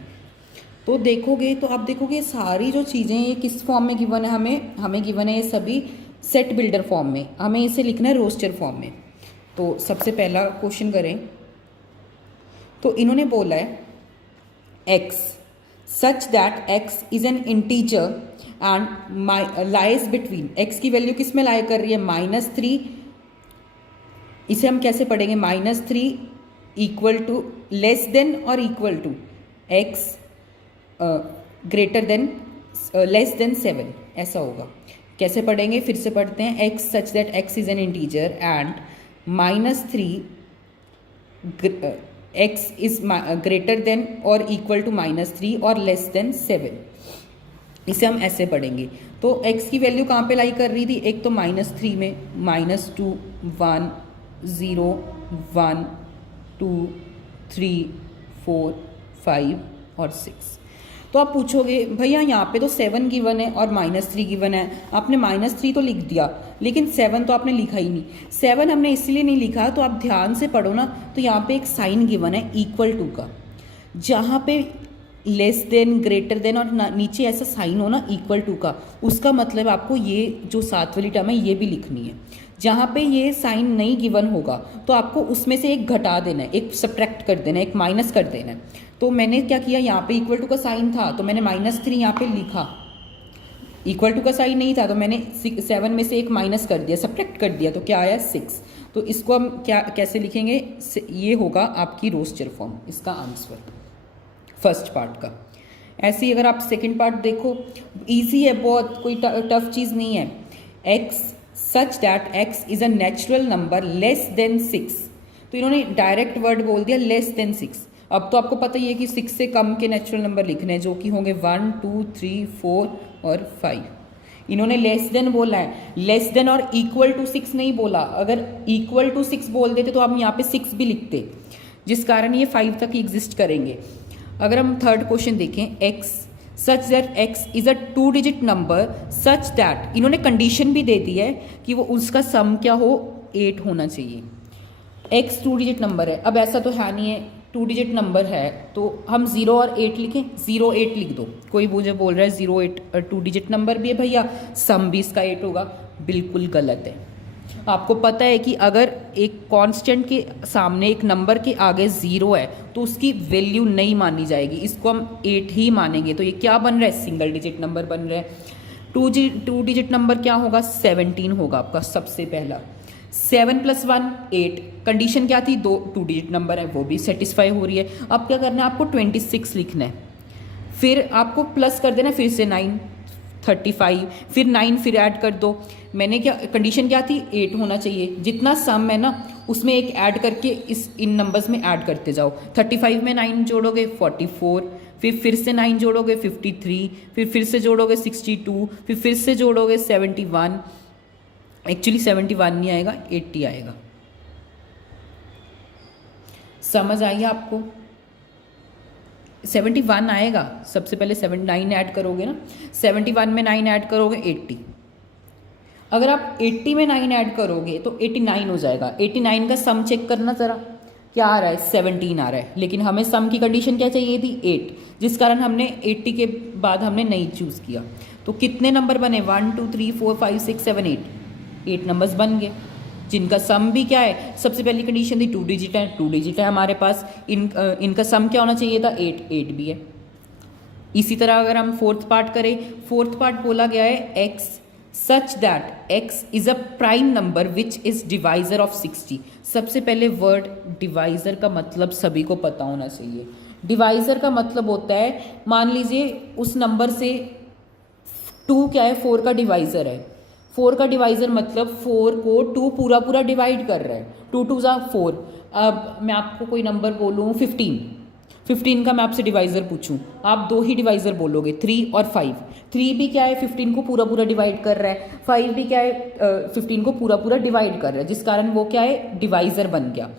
तो देखोगे तो आप देखोगे सारी जो चीज़ें ये किस फॉर्म में गिवन है, हमें गिवन है ये सभी सेट बिल्डर फॉर्म में, हमें इसे लिखना है रोस्टर फॉर्म में। तो सबसे पहला क्वेश्चन करें तो इन्होंने बोला है x such that x is N integer and lies between, x की वैल्यू किस में लाई कर रही है, -3। इसे हम कैसे पढ़ेंगे, -3 इक्वल टू लेस देन और equal to x greater than less than 7, ऐसा होगा। कैसे पढ़ेंगे, फिर से पढ़ते हैं, x such that x is N integer and -3 x is greater than और इक्वल टू -3 और लेस देन 7। इसे हम ऐसे पढ़ेंगे। तो x की वैल्यू कहाँ पे लाई कर रही थी, एक तो -3 में, -2 1 0 1 2 3 4 5 और 6। तो आप पूछोगे भैया यहाँ पे तो 7 गिवन है और -3 गिवन है, आपने -3 तो लिख दिया लेकिन 7 तो आपने लिखा ही नहीं। 7 हमने इसलिए नहीं लिखा, तो आप ध्यान से पढ़ो ना, तो यहाँ पे एक साइन गिवन है इक्वल टू का, जहाँ पे लेस देन ग्रेटर देन और नीचे ऐसा साइन हो ना इक्वल टू का, उसका मतलब आपको ये जो साथ वाली टर्म है ये भी लिखनी है। जहाँ पे ये साइन नहीं गिवन होगा तो आपको उसमें से एक घटा देना है, एक सब्ट्रैक्ट कर देना है, एक माइनस कर देना है। तो मैंने क्या किया, यहाँ पे इक्वल टू का साइन था तो मैंने -3 यहाँ पे लिखा, इक्वल टू का साइन नहीं था तो मैंने 7 में से एक माइनस कर दिया, सब्ट्रैक्ट कर दिया, तो क्या आया 6। तो इसको हम क्या कैसे लिखेंगे, ये होगा आपकी रोस्टर फॉर्म, इसका आंसर फर्स्ट पार्ट का। ऐसे ही अगर आप सेकंड पार्ट देखो, इजी है बहुत, कोई टफ चीज़ नहीं है। x such that x is a natural number less than 6, तो इन्होंने डायरेक्ट वर्ड बोल दिया लेस देन 6। अब तो आपको पता ही है कि 6 से कम के नेचुरल नंबर लिखने हैं, जो कि होंगे 1 2 3 4 और 5। इन्होंने लेस देन बोला है, लेस देन और इक्वल टू 6 नहीं बोला। अगर इक्वल टू 6 बोल देते तो हम यहाँ पे 6 भी लिखते, जिस कारण ये 5 तक एग्जिस्ट करेंगे। अगर हम थर्ड क्वेश्चन देखें, x such that x is a 2 digit number such that, इन्होंने कंडीशन भी दे दी है कि वो उसका सम क्या हो, 8 होना चाहिए। x 2 डिजिट नंबर है, अब ऐसा तो है नहीं है 2 डिजिट नंबर है तो हम 0 और 8 लिखें, 0 8 लिख दो। कोई मुझे बोल रहा है 0 8 2 डिजिट नंबर भी है भैया, सम भी इसका 8 होगा, बिल्कुल गलत है। आपको पता है कि अगर एक कांस्टेंट के सामने एक नंबर के आगे 0 है तो उसकी वैल्यू नहीं मानी जाएगी, इसको हम 8 ही मानेंगे। तो ये क्या बन रहा है, सिंगल डिजिट नंबर बन रहा है। 2 डिजिट नंबर क्या होगा, 17 होगा आपका सबसे पहला। 7 + 1 8, कंडीशन क्या थी, 2 डिजिट नंबर है, वो भी सेटिस्फाई हो रही है। अब क्या करना है, आपको 26 लिखना है, फिर आपको प्लस कर देना, फिर से 9 35, फिर 9 फिर ऐड कर दो। मैंने क्या, कंडीशन क्या थी, 8 होना चाहिए। जितना सम है ना उसमें एक ऐड करके इन नंबर्स में ऐड करते जाओ। 35 में 9 जोड़ोगे 44, फिर से 9 जोड़ोगे 53, फिर से जोड़ोगे 62, फिर से जोड़ोगे 71। एक्चुअली 71 नहीं आएगा, 80 आएगा। समझ आई आपको, 71 आएगा। सबसे पहले 9 ऐड करोगे ना, 71 में 9 ऐड करोगे 80। अगर आप 80 में 9 ऐड करोगे तो 89 हो जाएगा। 89 का सम चेक करना ज़रा, क्या आ रहा है, 17 आ रहा है। लेकिन हमें सम की कंडीशन क्या चाहिए थी, 8, जिस कारण हमने 80 के बाद हमने नहीं चूज़ किया। तो कितने नंबर बने, 1 2 3 4 5 6 7 8 नंबर्स बन गए, जिनका सम भी क्या है, सबसे पहली कंडीशन थी 2 डिजिट है, 2 डिजिट है हमारे पास। इनका सम क्या होना चाहिए था, 8 भी है। इसी तरह अगर हम फोर्थ पार्ट करें, फोर्थ पार्ट बोला गया है x such that x is a prime number which is divisor of 60। सबसे पहले वर्ड डिवाइजर का मतलब सभी को पता होना चाहिए। डिवाइजर का मतलब होता है, मान लीजिए उस नंबर से 2 क्या है, 4 का डिवाइजर है। 4 का डिवाइजर मतलब 4 को 2 पूरा पूरा डिवाइड कर रहा है, 2 2 ज़ा 4। अब मैं आपको कोई नंबर बोलूँ 15 का मैं आपसे डिवाइजर पूछूं, आप दो ही डिवाइजर बोलोगे, 3 और 5। 3 भी क्या है, 15 को पूरा पूरा डिवाइड कर रहा है, 5 भी क्या है, 15 को पूरा पूरा डिवाइड कर रहा है, जिस कारण वो क्या है, डिवाइजर बन गया।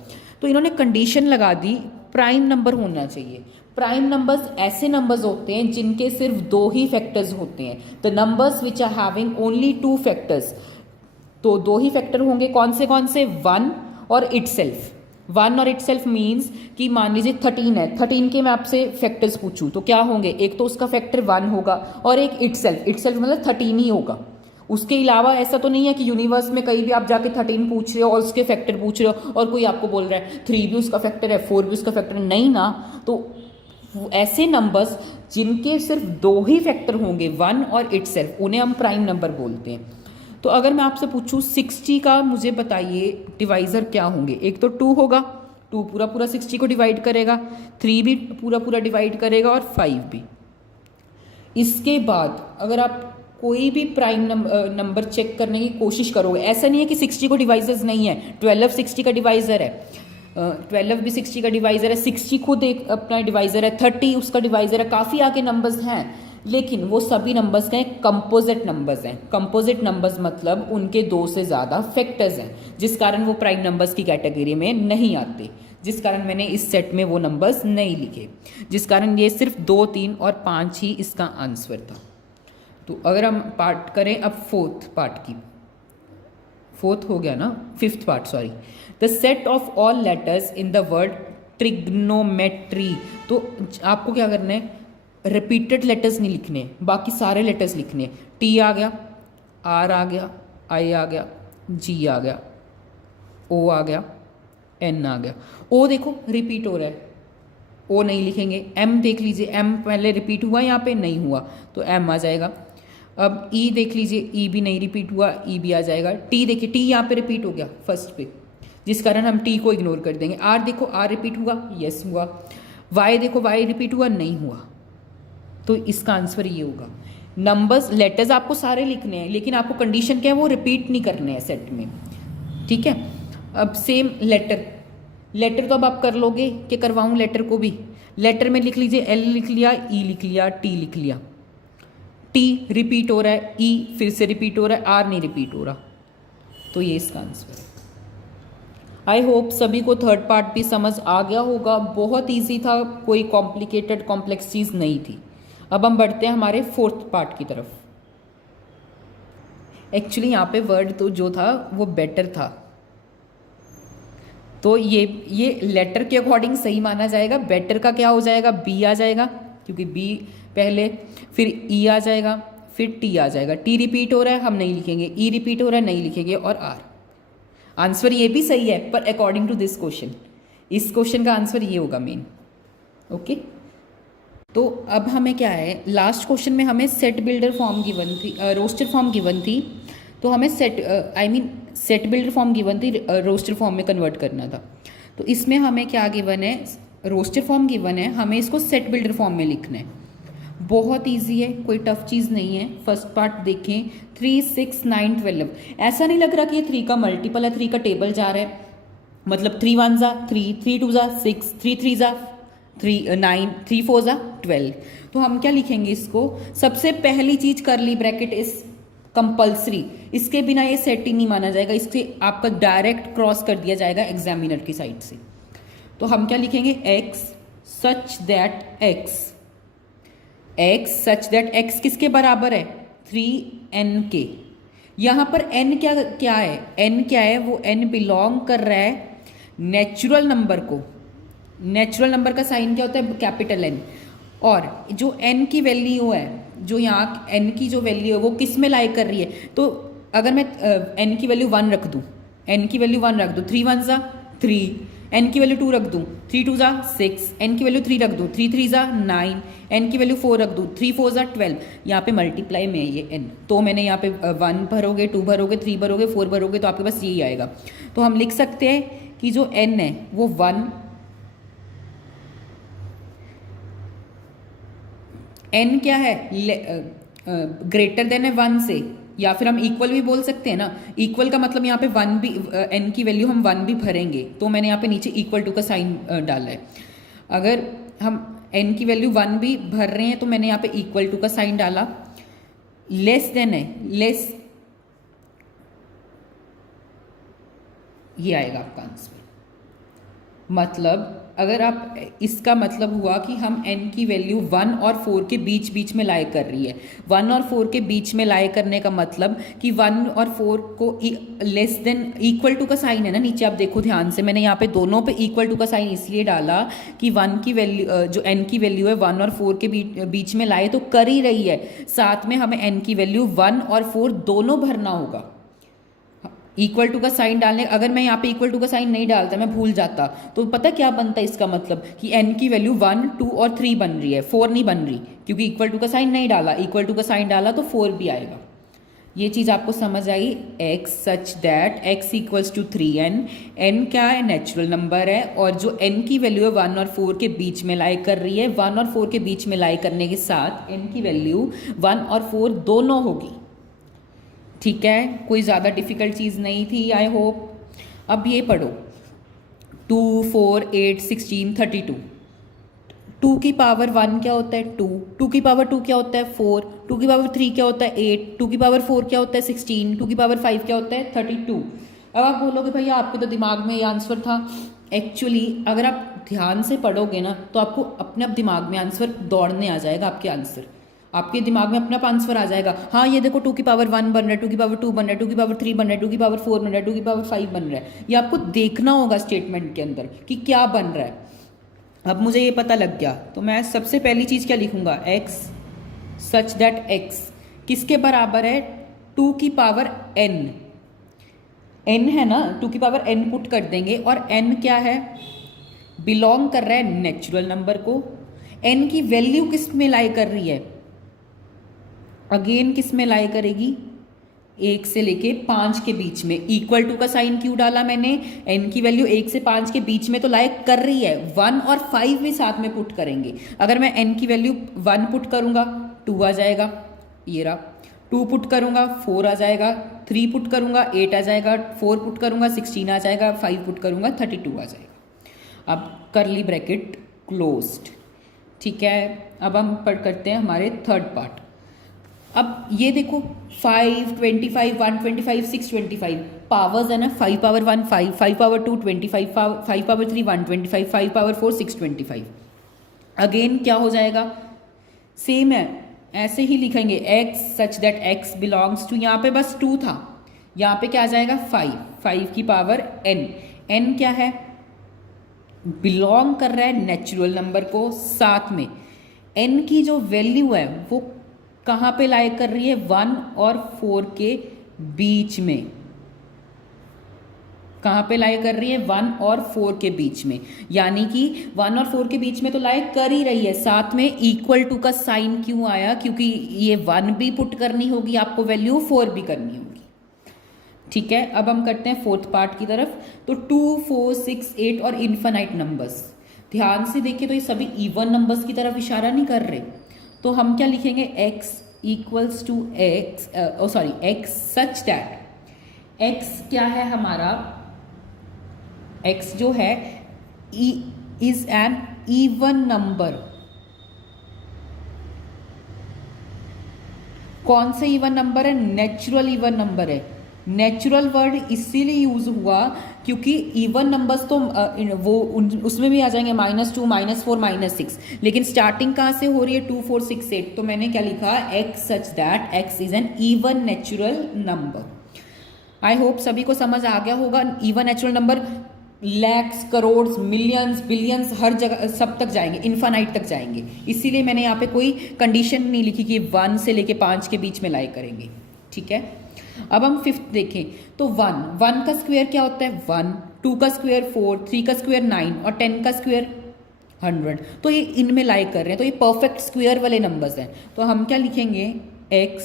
तो इन्होंने कंडीशन लगा दी प्राइम नंबर होना चाहिए। प्राइम नंबर्स ऐसे नंबर्स होते हैं जिनके सिर्फ दो ही फैक्टर्स होते हैं, the numbers which are having only 2 factors. तो दो ही फैक्टर होंगे, कौन से 1 और इटसेल्फ। 1 और इटसेल्फ मीन्स कि मान लीजिए 13 है, 13 के मैं आपसे फैक्टर्स पूछूं तो क्या होंगे, एक तो उसका फैक्टर 1 होगा और एक इटसेल्फ मतलब 13 ही होगा। उसके अलावा ऐसा तो नहीं है कि यूनिवर्स में कहीं भी आप जाके 13 पूछ रहे हो और उसके फैक्टर पूछ रहे हो और कोई आपको बोल रहा है 3 भी उसका फैक्टर है, 4 भी उसका फैक्टर है, नहीं ना। तो ऐसे नंबर्स जिनके सिर्फ दो ही फैक्टर होंगे, 1 और इटसेल्फ, उन्हें हम प्राइम नंबर बोलते हैं। तो अगर मैं आपसे पूछूं 60 का मुझे बताइए डिवाइजर क्या होंगे, एक तो 2 होगा, 2 पूरा पूरा 60 को डिवाइड करेगा, 3 भी पूरा पूरा डिवाइड करेगा और 5 भी। इसके बाद अगर आप कोई भी प्राइम नंबर चेक करने की कोशिश करोगे, ऐसा नहीं है कि 60 को डिवाइजर्स नहीं है, 12 60 का डिवाइजर है, 12 भी 60 का डिवाइजर है, 60 खुद एक अपना डिवाइजर है, 30 उसका डिवाइजर है, काफ़ी आगे नंबर्स हैं, लेकिन वो सभी नंबर्स के कंपोजिट नंबर्स हैं। कंपोजिट नंबर्स मतलब उनके 2 से ज़्यादा फैक्टर्स हैं, जिस कारण वो प्राइम नंबर्स की कैटेगरी में नहीं आते, जिस कारण मैंने इस सेट में वो नंबर्स नहीं लिखे, जिस कारण ये सिर्फ 2, 3 और 5 ही इसका आंसर था। तो अगर हम पार्ट करें अब फोर्थ पार्ट की, फोर्थ हो गया ना, fifth part sorry, the set of all letters in the word trigonometry. तो आपको क्या करना है, रिपीटेड लेटर्स नहीं लिखने, बाकी सारे लेटर्स लिखने। टी आ गया, आर आ गया, आई आ गया, जी आ गया, ओ आ गया, एन आ गया। ओ देखो रिपीट हो रहा है, ओ नहीं लिखेंगे। एम देख लीजिए, एम पहले रिपीट हुआ, यहाँ पे नहीं हुआ तो एम आ जाएगा। अब ई देख लीजिए, ई भी नहीं रिपीट हुआ, ई भी आ जाएगा। टी देखिए, टी यहाँ पे रिपीट हो गया फर्स्ट पे, जिस कारण हम टी को इग्नोर कर देंगे। आर देखो, आर रिपीट हुआ, यस हुआ। वाई देखो, वाई रिपीट हुआ, नहीं हुआ, तो इसका आंसर ये होगा। नंबर्स लेटर्स आपको सारे लिखने हैं, लेकिन आपको कंडीशन क्या है, वो रिपीट नहीं करने हैं सेट में, ठीक है। अब सेम लेटर तो अब आप कर लोगे कि करवाऊँ लेटर को भी। लेटर में लिख लीजिए, एल लिख लिया, ई लिख लिया, टी लिख लिया। टी रिपीट हो रहा है, ई फिर से रिपीट हो रहा है, आर नहीं रिपीट हो रहा, तो ये इसका आंसर है। आई होप सभी को थर्ड पार्ट भी समझ आ गया होगा, बहुत ईजी था, कोई कॉम्प्लिकेटेड कॉम्प्लेक्स चीज़ नहीं थी। अब हम बढ़ते हैं हमारे फोर्थ पार्ट की तरफ। एक्चुअली यहाँ पे वर्ड तो जो था वो बेटर था, तो ये लेटर के अकॉर्डिंग सही माना जाएगा। बेटर का क्या हो जाएगा, बी आ जाएगा, क्योंकि बी पहले, फिर ई आ जाएगा, फिर टी आ जाएगा। टी रिपीट हो रहा है, हम नहीं लिखेंगे, ई रिपीट हो रहा है, नहीं लिखेंगे, और आर। आंसर ये भी सही है, पर अकॉर्डिंग टू दिस क्वेश्चन, इस क्वेश्चन का आंसर ये होगा मेन। ओके, तो अब हमें क्या है, लास्ट क्वेश्चन में हमें सेट बिल्डर फॉर्म गिवन थी, रोस्टर फॉर्म गिवन थी, तो हमें सेट बिल्डर फॉर्म गिवन थी, रोस्टर फॉर्म में कन्वर्ट करना था। तो इसमें हमें क्या गिवन है, रोस्टर फॉर्म गिवन है, हमें इसको सेट बिल्डर फॉर्म में लिखना है। बहुत इजी है, कोई टफ चीज़ नहीं है। फर्स्ट पार्ट देखें, 3 6 9 12, ऐसा नहीं लग रहा कि ये 3 का मल्टीपल है, 3 का टेबल जा रहा है, मतलब 3 1 ज़ा 3, 3 2 ज़ा 6, 3 3 ज़ा 9, 3 4 ज़ा 12। तो हम क्या लिखेंगे इसको, सबसे पहली चीज करली ब्रैकेट इस कंपल्सरी, इसके बिना ये सेट ही नहीं माना जाएगा, इससे आपका डायरेक्ट क्रॉस कर दिया जाएगा एग्जामिनर की साइड से। तो हम क्या लिखेंगे, x such that x such that x किसके बराबर है, 3n के। यहां पर n क्या है, n क्या है, वो n बिलोंग कर रहा है नेचुरल नंबर को। नेचुरल नंबर का साइन क्या होता है, कैपिटल N। और जो n की वैल्यू है, जो यहाँ n की जो वैल्यू है वो किस में लाई कर रही है, तो अगर मैं n की वैल्यू 1 रख दूँ, n की वैल्यू 1 रख दूँ, 3 1 ज़ा 3, n की वैल्यू 2 रख दूँ, 3 2 ज़ा 6, n की वैल्यू 3 रख दूँ, 3 3 ज़ा 9, n की वैल्यू 4 रख दूँ, 3 4 ज़ा 12। यहाँ पे मल्टीप्लाई में है ये n, तो मैंने यहाँ पे 1 भरोगे, 2 भरोगे, 3 भरोगे, 4 भरोगे, तो आपके पास यही आएगा। तो हम लिख सकते हैं कि जो n है वो 1, n क्या है, ग्रेटर देन है 1 से, या फिर हम इक्वल भी बोल सकते हैं ना। इक्वल का मतलब यहाँ पे वन भी, n की वैल्यू हम वन भी भरेंगे, तो मैंने यहाँ पे नीचे इक्वल टू का साइन डाला है। अगर हम n की वैल्यू वन भी भर रहे हैं तो मैंने यहाँ पे इक्वल टू का साइन डाला। लेस देन है, लेस, ये आएगा आपका आंसर। मतलब अगर आप, इसका मतलब हुआ कि हम n की वैल्यू 1 और 4 के बीच बीच में लाए कर रही है। 1 और 4 के बीच में लाए करने का मतलब कि 1 और 4 को लेस देन, इक्वल टू का साइन है ना नीचे, आप देखो ध्यान से, मैंने यहाँ पे दोनों पे इक्वल टू का साइन इसलिए डाला कि 1 की वैल्यू, जो n की वैल्यू है 1 और 4 के बीच में लाए तो कर ही रही है, साथ में हमें n की वैल्यू 1 और 4 दोनों भरना होगा। इक्वल टू का साइन डालने, अगर मैं यहाँ पे इक्वल टू का साइन नहीं डालता, मैं भूल जाता, तो पता क्या बनता है इसका मतलब कि n की वैल्यू 1, 2 और 3 बन रही है, 4 नहीं बन रही, क्योंकि इक्वल टू का साइन नहीं डाला। इक्वल टू का साइन डाला तो 4 भी आएगा। ये चीज़ आपको समझ आई। x such that x equals to 3n, n क्या है, नेचुरल नंबर है, और जो n की वैल्यू है 1 और 4 के बीच में लाई कर रही है, 1 और 4 के बीच में लाई करने के साथ n की वैल्यू 1 और 4 दोनों होगी। ठीक है, कोई ज़्यादा डिफिकल्ट चीज़ नहीं थी, आई होप। अब ये पढ़ो, 2, 4, 8, 16, 32। 2 की पावर 1 क्या होता है 2, 2 की पावर 2 क्या होता है 4, 2 की पावर 3 क्या होता है 8, 2 की पावर 4 क्या होता है 16, 2 की पावर 5 क्या होता है 32। अब आप बोलोगे भैया आपके तो दिमाग में ये आंसर था। एक्चुअली अगर आप ध्यान से पढ़ोगे ना तो आपको अपने आप दिमाग में आंसर दौड़ने आ जाएगा। आपके आंसर, आपके दिमाग में अपना आंसर आ जाएगा। हाँ ये देखो 2 की पावर 1 बन रहा है, 2 की पावर 2 बन रहा है, 2 की पावर 3 बन रहा है, 2 की पावर 4 बन रहा है, 2 की पावर 5 बन रहा है। ये आपको देखना होगा स्टेटमेंट के अंदर कि क्या बन रहा है। अब मुझे ये पता लग गया तो मैं सबसे पहली चीज़ क्या लिखूंगा, x सच दैट x किसके बराबर है 2 की पावर n। n है ना, 2 की पावर n पुट कर देंगे, और n क्या है, बिलोंग कर रहा है नेचुरल नंबर को। n की वैल्यू किस में लाई कर रही है, अगेन किस में लाई करेगी, 1 से लेके 5 के बीच में। इक्वल टू का साइन क्यों डाला मैंने, n की वैल्यू 1 से 5 के बीच में तो लाइक कर रही है, 1 और 5 भी साथ में पुट करेंगे। अगर मैं n की वैल्यू 1 पुट करूंगा 2 आ जाएगा, ये रहा, 2 पुट करूंगा 4 आ जाएगा, 3 पुट करूंगा 8 आ जाएगा, 4 पुट करूंगा 16 आ जाएगा, 5 पुट करूंगा 32 आ जाएगा। अब करली ब्रैकेट क्लोज्ड। ठीक है, अब हम पढ़ करते हैं हमारे थर्ड पार्ट। अब ये देखो 5, 25, 125, 625 पावर्स है ना, 5 power 1 5, 5 power 2 25, 5 power 3 125, 5 power 4 625। Again क्या हो जाएगा, सेम है, ऐसे ही लिखेंगे x such that x belongs to, यहाँ पे बस 2 था, यहाँ पे क्या आ जाएगा 5, 5 की पावर n। n क्या है, बिलोंग कर रहा है नेचुरल नंबर को, साथ में n की जो वैल्यू है वो कहाँ पे लाई कर रही है, 1 और 4 के बीच में। कहाँ पे लाई कर रही है, 1 और 4 के बीच में, यानी कि 1 और 4 के बीच में तो लाई कर ही रही है। साथ में इक्वल टू का साइन क्यों आया, क्योंकि ये 1 भी पुट करनी होगी आपको वैल्यू, 4 भी करनी होगी। ठीक है, अब हम करते हैं फोर्थ पार्ट की तरफ। तो 2, 4, 6, 8 और इन्फिनाइट नंबर्स, ध्यान से देखिए तो ये सभी इवन नंबर्स की तरफ इशारा नहीं कर रहे, तो हम क्या लिखेंगे, x equals to x, sorry x such that x क्या है हमारा, x जो है इज एन इवन नंबर। कौन से इवन नंबर है, नेचुरल इवन नंबर है। नेचुरल वर्ड इसीलिए यूज हुआ क्योंकि इवन नंबर्स तो उसमें भी आ जाएंगे -2, -4, -6, लेकिन स्टार्टिंग कहाँ से हो रही है 2, 4, 6, 8, तो मैंने क्या लिखा, x such that x is an even natural number. I hope सभी को समझ आ गया होगा। Even natural number lakhs, crore, millions, billions, हर जगह सब तक जाएंगे, इन्फानाइट तक जाएंगे। इसीलिए मैंने यहाँ पे कोई कंडीशन नहीं लिखी कि 1 से लेके 5 के बीच में लाई करेंगे। ठीक है, अब हम फिफ्थ देखें तो 1 का स्क्वायर क्या होता है 1, 2 का स्क्वायर 4, 3 का स्क्वायर 9 और 10 का स्क्वायर 100। तो ये इनमें लाई कर रहे हैं, तो ये परफेक्ट स्क्वायर वाले नंबर्स हैं। तो हम क्या लिखेंगे, x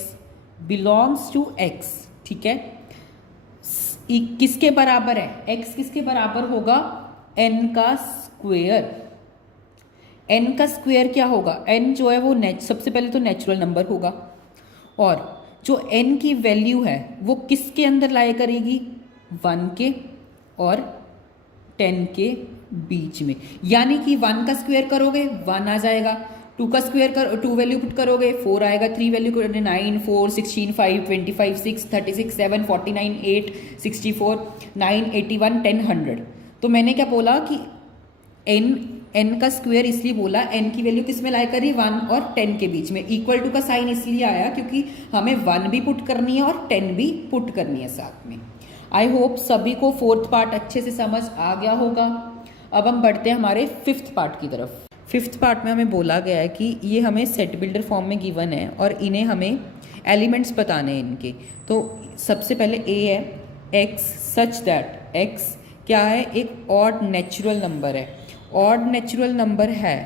बिलोंग्स टू x। ठीक है, किसके बराबर है, x किसके बराबर होगा, n का स्क्वायर। n का स्क्वायर क्या होगा, n जो है वो सबसे पहले तो नेचुरल नंबर होगा, और जो n की वैल्यू है वो किसके अंदर लाया करेगी, 1 के और 10 के बीच में। यानी कि 1 का स्क्वायर करोगे 1 आ जाएगा, 2 का स्क्वायर कर 2 वैल्यू पुट करोगे 4 आएगा, 3 वैल्यू करोगे 9 4 16 5 25 6 36 7 49 8 64 9 81 10 100। तो मैंने क्या बोला कि n का स्क्वायर इसलिए बोला, n की वैल्यू किस में लाया करी, 1 और 10 के बीच में। इक्वल टू का साइन इसलिए आया क्योंकि हमें 1 भी पुट करनी है और 10 भी पुट करनी है साथ में। आई होप सभी को फोर्थ पार्ट अच्छे से समझ आ गया होगा। अब हम बढ़ते हैं हमारे फिफ्थ पार्ट की तरफ। फिफ्थ पार्ट में हमें बोला गया है कि ये हमें सेट बिल्डर फॉर्म में गिवन है और इन्हें हमें एलिमेंट्स बताने हैं इनके। तो सबसे पहले ए है x सच दैट x क्या है, एक ऑड नेचुरल नंबर है। ऑड नेचुरल नंबर है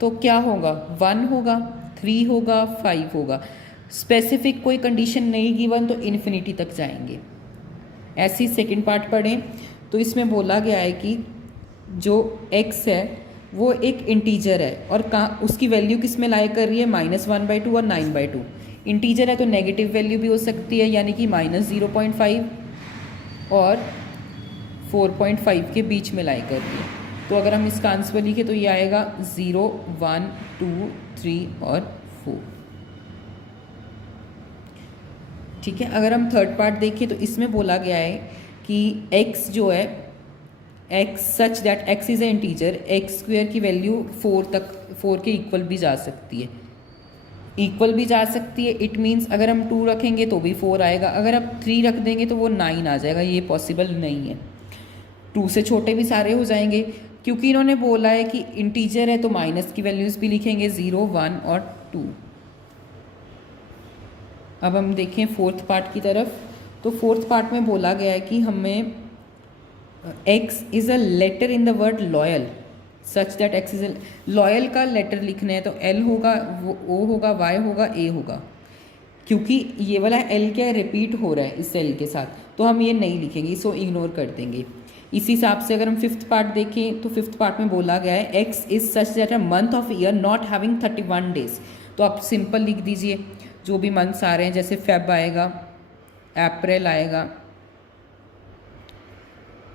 तो क्या होगा, 1 होगा, 3 होगा, 5 होगा। स्पेसिफिक कोई कंडीशन नहीं गिवन तो इन्फिनिटी तक जाएंगे। ऐसी सेकंड पार्ट पढ़ें तो इसमें बोला गया है कि जो x है वो एक इंटीजर है और उसकी वैल्यू किस में लाई कर रही है, -1/2 और 9/2। इंटीजर है तो नेगेटिव वैल्यू भी हो सकती है, यानी कि -0.5 और 4.5 के बीच में लाई कर रही है। तो अगर हम इसका आंसर लिखें तो ये आएगा 0 1 2 3 और 4। ठीक है। अगर हम थर्ड पार्ट देखें तो इसमें बोला गया है कि x जो है x such that x is a integer, x square की वैल्यू 4 के इक्वल भी जा सकती है, इट मीन्स अगर हम 2 रखेंगे तो भी 4 आएगा, अगर आप 3 रख देंगे तो वो 9 आ जाएगा। ये पॉसिबल नहीं है, 2 से छोटे भी सारे हो जाएंगे क्योंकि इन्होंने बोला है कि इंटीजर है तो माइनस की वैल्यूज़ भी लिखेंगे 0 1 और 2। अब हम देखें फोर्थ पार्ट की तरफ। तो फोर्थ पार्ट में बोला गया है कि हमें x is a letter in the word loyal such that x is loyal का लेटर लिखना है तो L होगा, O होगा, Y होगा, A होगा। क्योंकि ये वाला L क्या है, रिपीट हो रहा है इस L के साथ, तो हम ये नहीं लिखेंगे, इसको इग्नोर कर देंगे। इसी हिसाब से अगर हम फिफ्थ पार्ट देखें तो फिफ्थ पार्ट में बोला गया है x is such that a month of year not having 31 days. तो आप सिंपल लिख दीजिए जो भी मंथ्स आ रहे हैं, जैसे फेब आएगा, अप्रैल आएगा,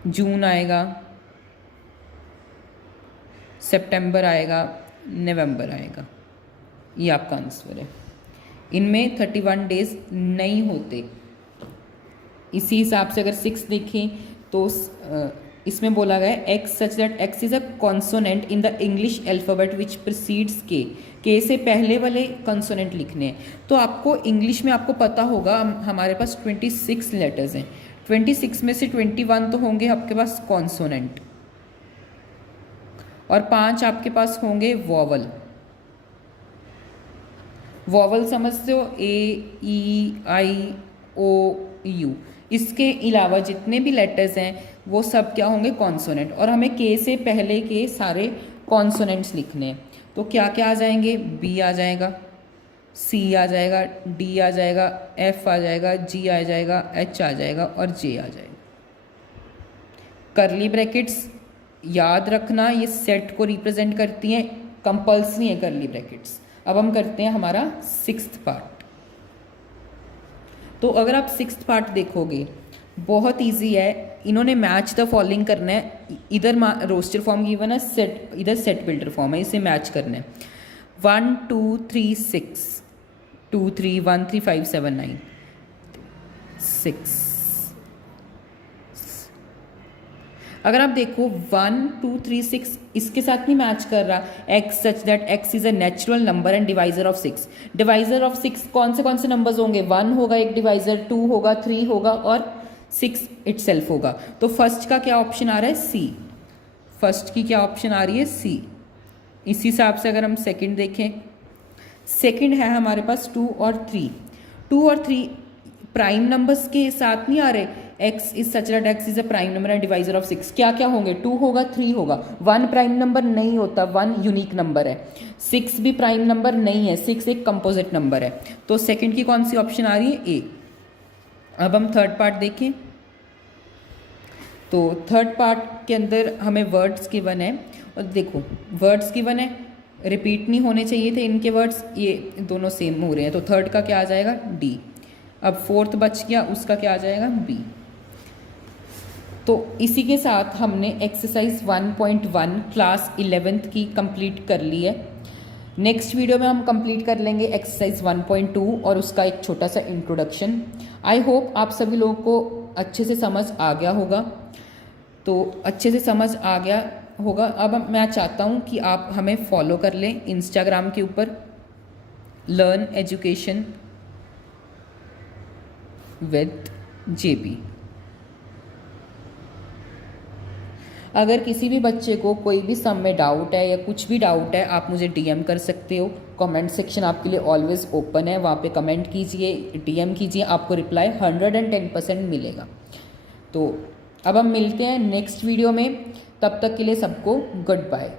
जून आएगा, सितंबर आएगा, नवंबर आएगा। ये आपका आंसर है। इनमें 31 डेज नहीं होते। इसी हिसाब से अगर 6 देखें तो इसमें बोला गया है x such that x is a consonant in the English alphabet which precedes के से पहले वाले कॉन्सोनेंट लिखने हैं। तो आपको इंग्लिश में आपको पता होगा हमारे पास 26 लेटर्स हैं, 26 में से 21 तो होंगे आपके पास कॉन्सोनेंट और 5 आपके पास होंगे वॉवल। वॉवल समझते हो, A E I O U। इसके अलावा जितने भी लेटर्स हैं वो सब क्या होंगे, कॉन्सोनेंट। और हमें के से पहले के सारे कॉन्सोनेंट्स लिखने हैं। तो क्या क्या आ जाएंगे, B आ जाएगा, C आ जाएगा, D आ जाएगा, F आ जाएगा, G आ जाएगा, H आ जाएगा और J आ जाएगा। करली ब्रैकेट्स याद रखना, ये सेट को रिप्रेजेंट करती हैं, कंपल्सरी है करली ब्रैकेट्स। अब हम करते हैं हमारा सिक्स्थ पार्ट। तो अगर आप सिक्स्थ पार्ट देखोगे बहुत इजी है, इन्होंने मैच द फॉलोइंग करना है। इधर रोस्टर फॉर्म गिवन है, सेट इधर सेट बिल्डर फॉर्म है, इसे मैच करना है। 1 2 3 6 2 3 1 3 5 7 9 6। अगर आप देखो 1 2 3 6 इसके साथ नहीं मैच कर रहा, x such that x is a natural number and divisor of 6। Divisor of 6 कौन से नंबर्स होंगे, 1 होगा एक डिवाइजर, 2 होगा, 3 होगा और 6 इटसेल्फ होगा। तो फर्स्ट का क्या ऑप्शन आ रहा है, C। फर्स्ट की क्या ऑप्शन आ रही है, C। इसी हिसाब से अगर हम सेकंड देखें, सेकंड है हमारे पास 2 और 3। 2 और 3 प्राइम नंबर्स के साथ नहीं आ रहे, x is such that x is a prime number and divisor of 6। क्या क्या होंगे, 2 होगा, 3 होगा। 1 प्राइम नंबर नहीं होता, 1 यूनिक नंबर है। 6 भी प्राइम नंबर नहीं है, 6 एक कंपोजिट नंबर है। तो सेकंड की कौन सी ऑप्शन आ रही है, A। अब हम थर्ड पार्ट देखें तो थर्ड पार्ट के अंदर हमें वर्ड्स गिवन है और देखो वर्ड्स गिवन है, रिपीट नहीं होने चाहिए थे इनके वर्ड्स, ये दोनों सेम हो रहे हैं, तो थर्ड का क्या आ जाएगा डी। अब फोर्थ बच गया, उसका क्या आ जाएगा बी। तो इसी के साथ हमने एक्सरसाइज 1.1 क्लास 11th की कंप्लीट कर ली है। नेक्स्ट वीडियो में हम कंप्लीट कर लेंगे एक्सरसाइज 1.2 और उसका एक छोटा सा इंट्रोडक्शन। आई होप आप सभी लोगों को अच्छे से समझ आ गया होगा। तो अच्छे से समझ आ गया होगा। अब मैं चाहता हूँ कि आप हमें फॉलो कर लें इंस्टाग्राम के ऊपर, लर्न एजुकेशन विद जेबी। अगर किसी भी बच्चे को कोई भी सम में डाउट है या कुछ भी डाउट है, आप मुझे डीएम कर सकते हो। कमेंट सेक्शन आपके लिए ऑलवेज ओपन है, वहाँ पे कमेंट कीजिए, डीएम कीजिए, आपको रिप्लाई 110% मिलेगा। तो अब हम मिलते हैं नेक्स्ट वीडियो में, तब तक के लिए सबको गुड बाय।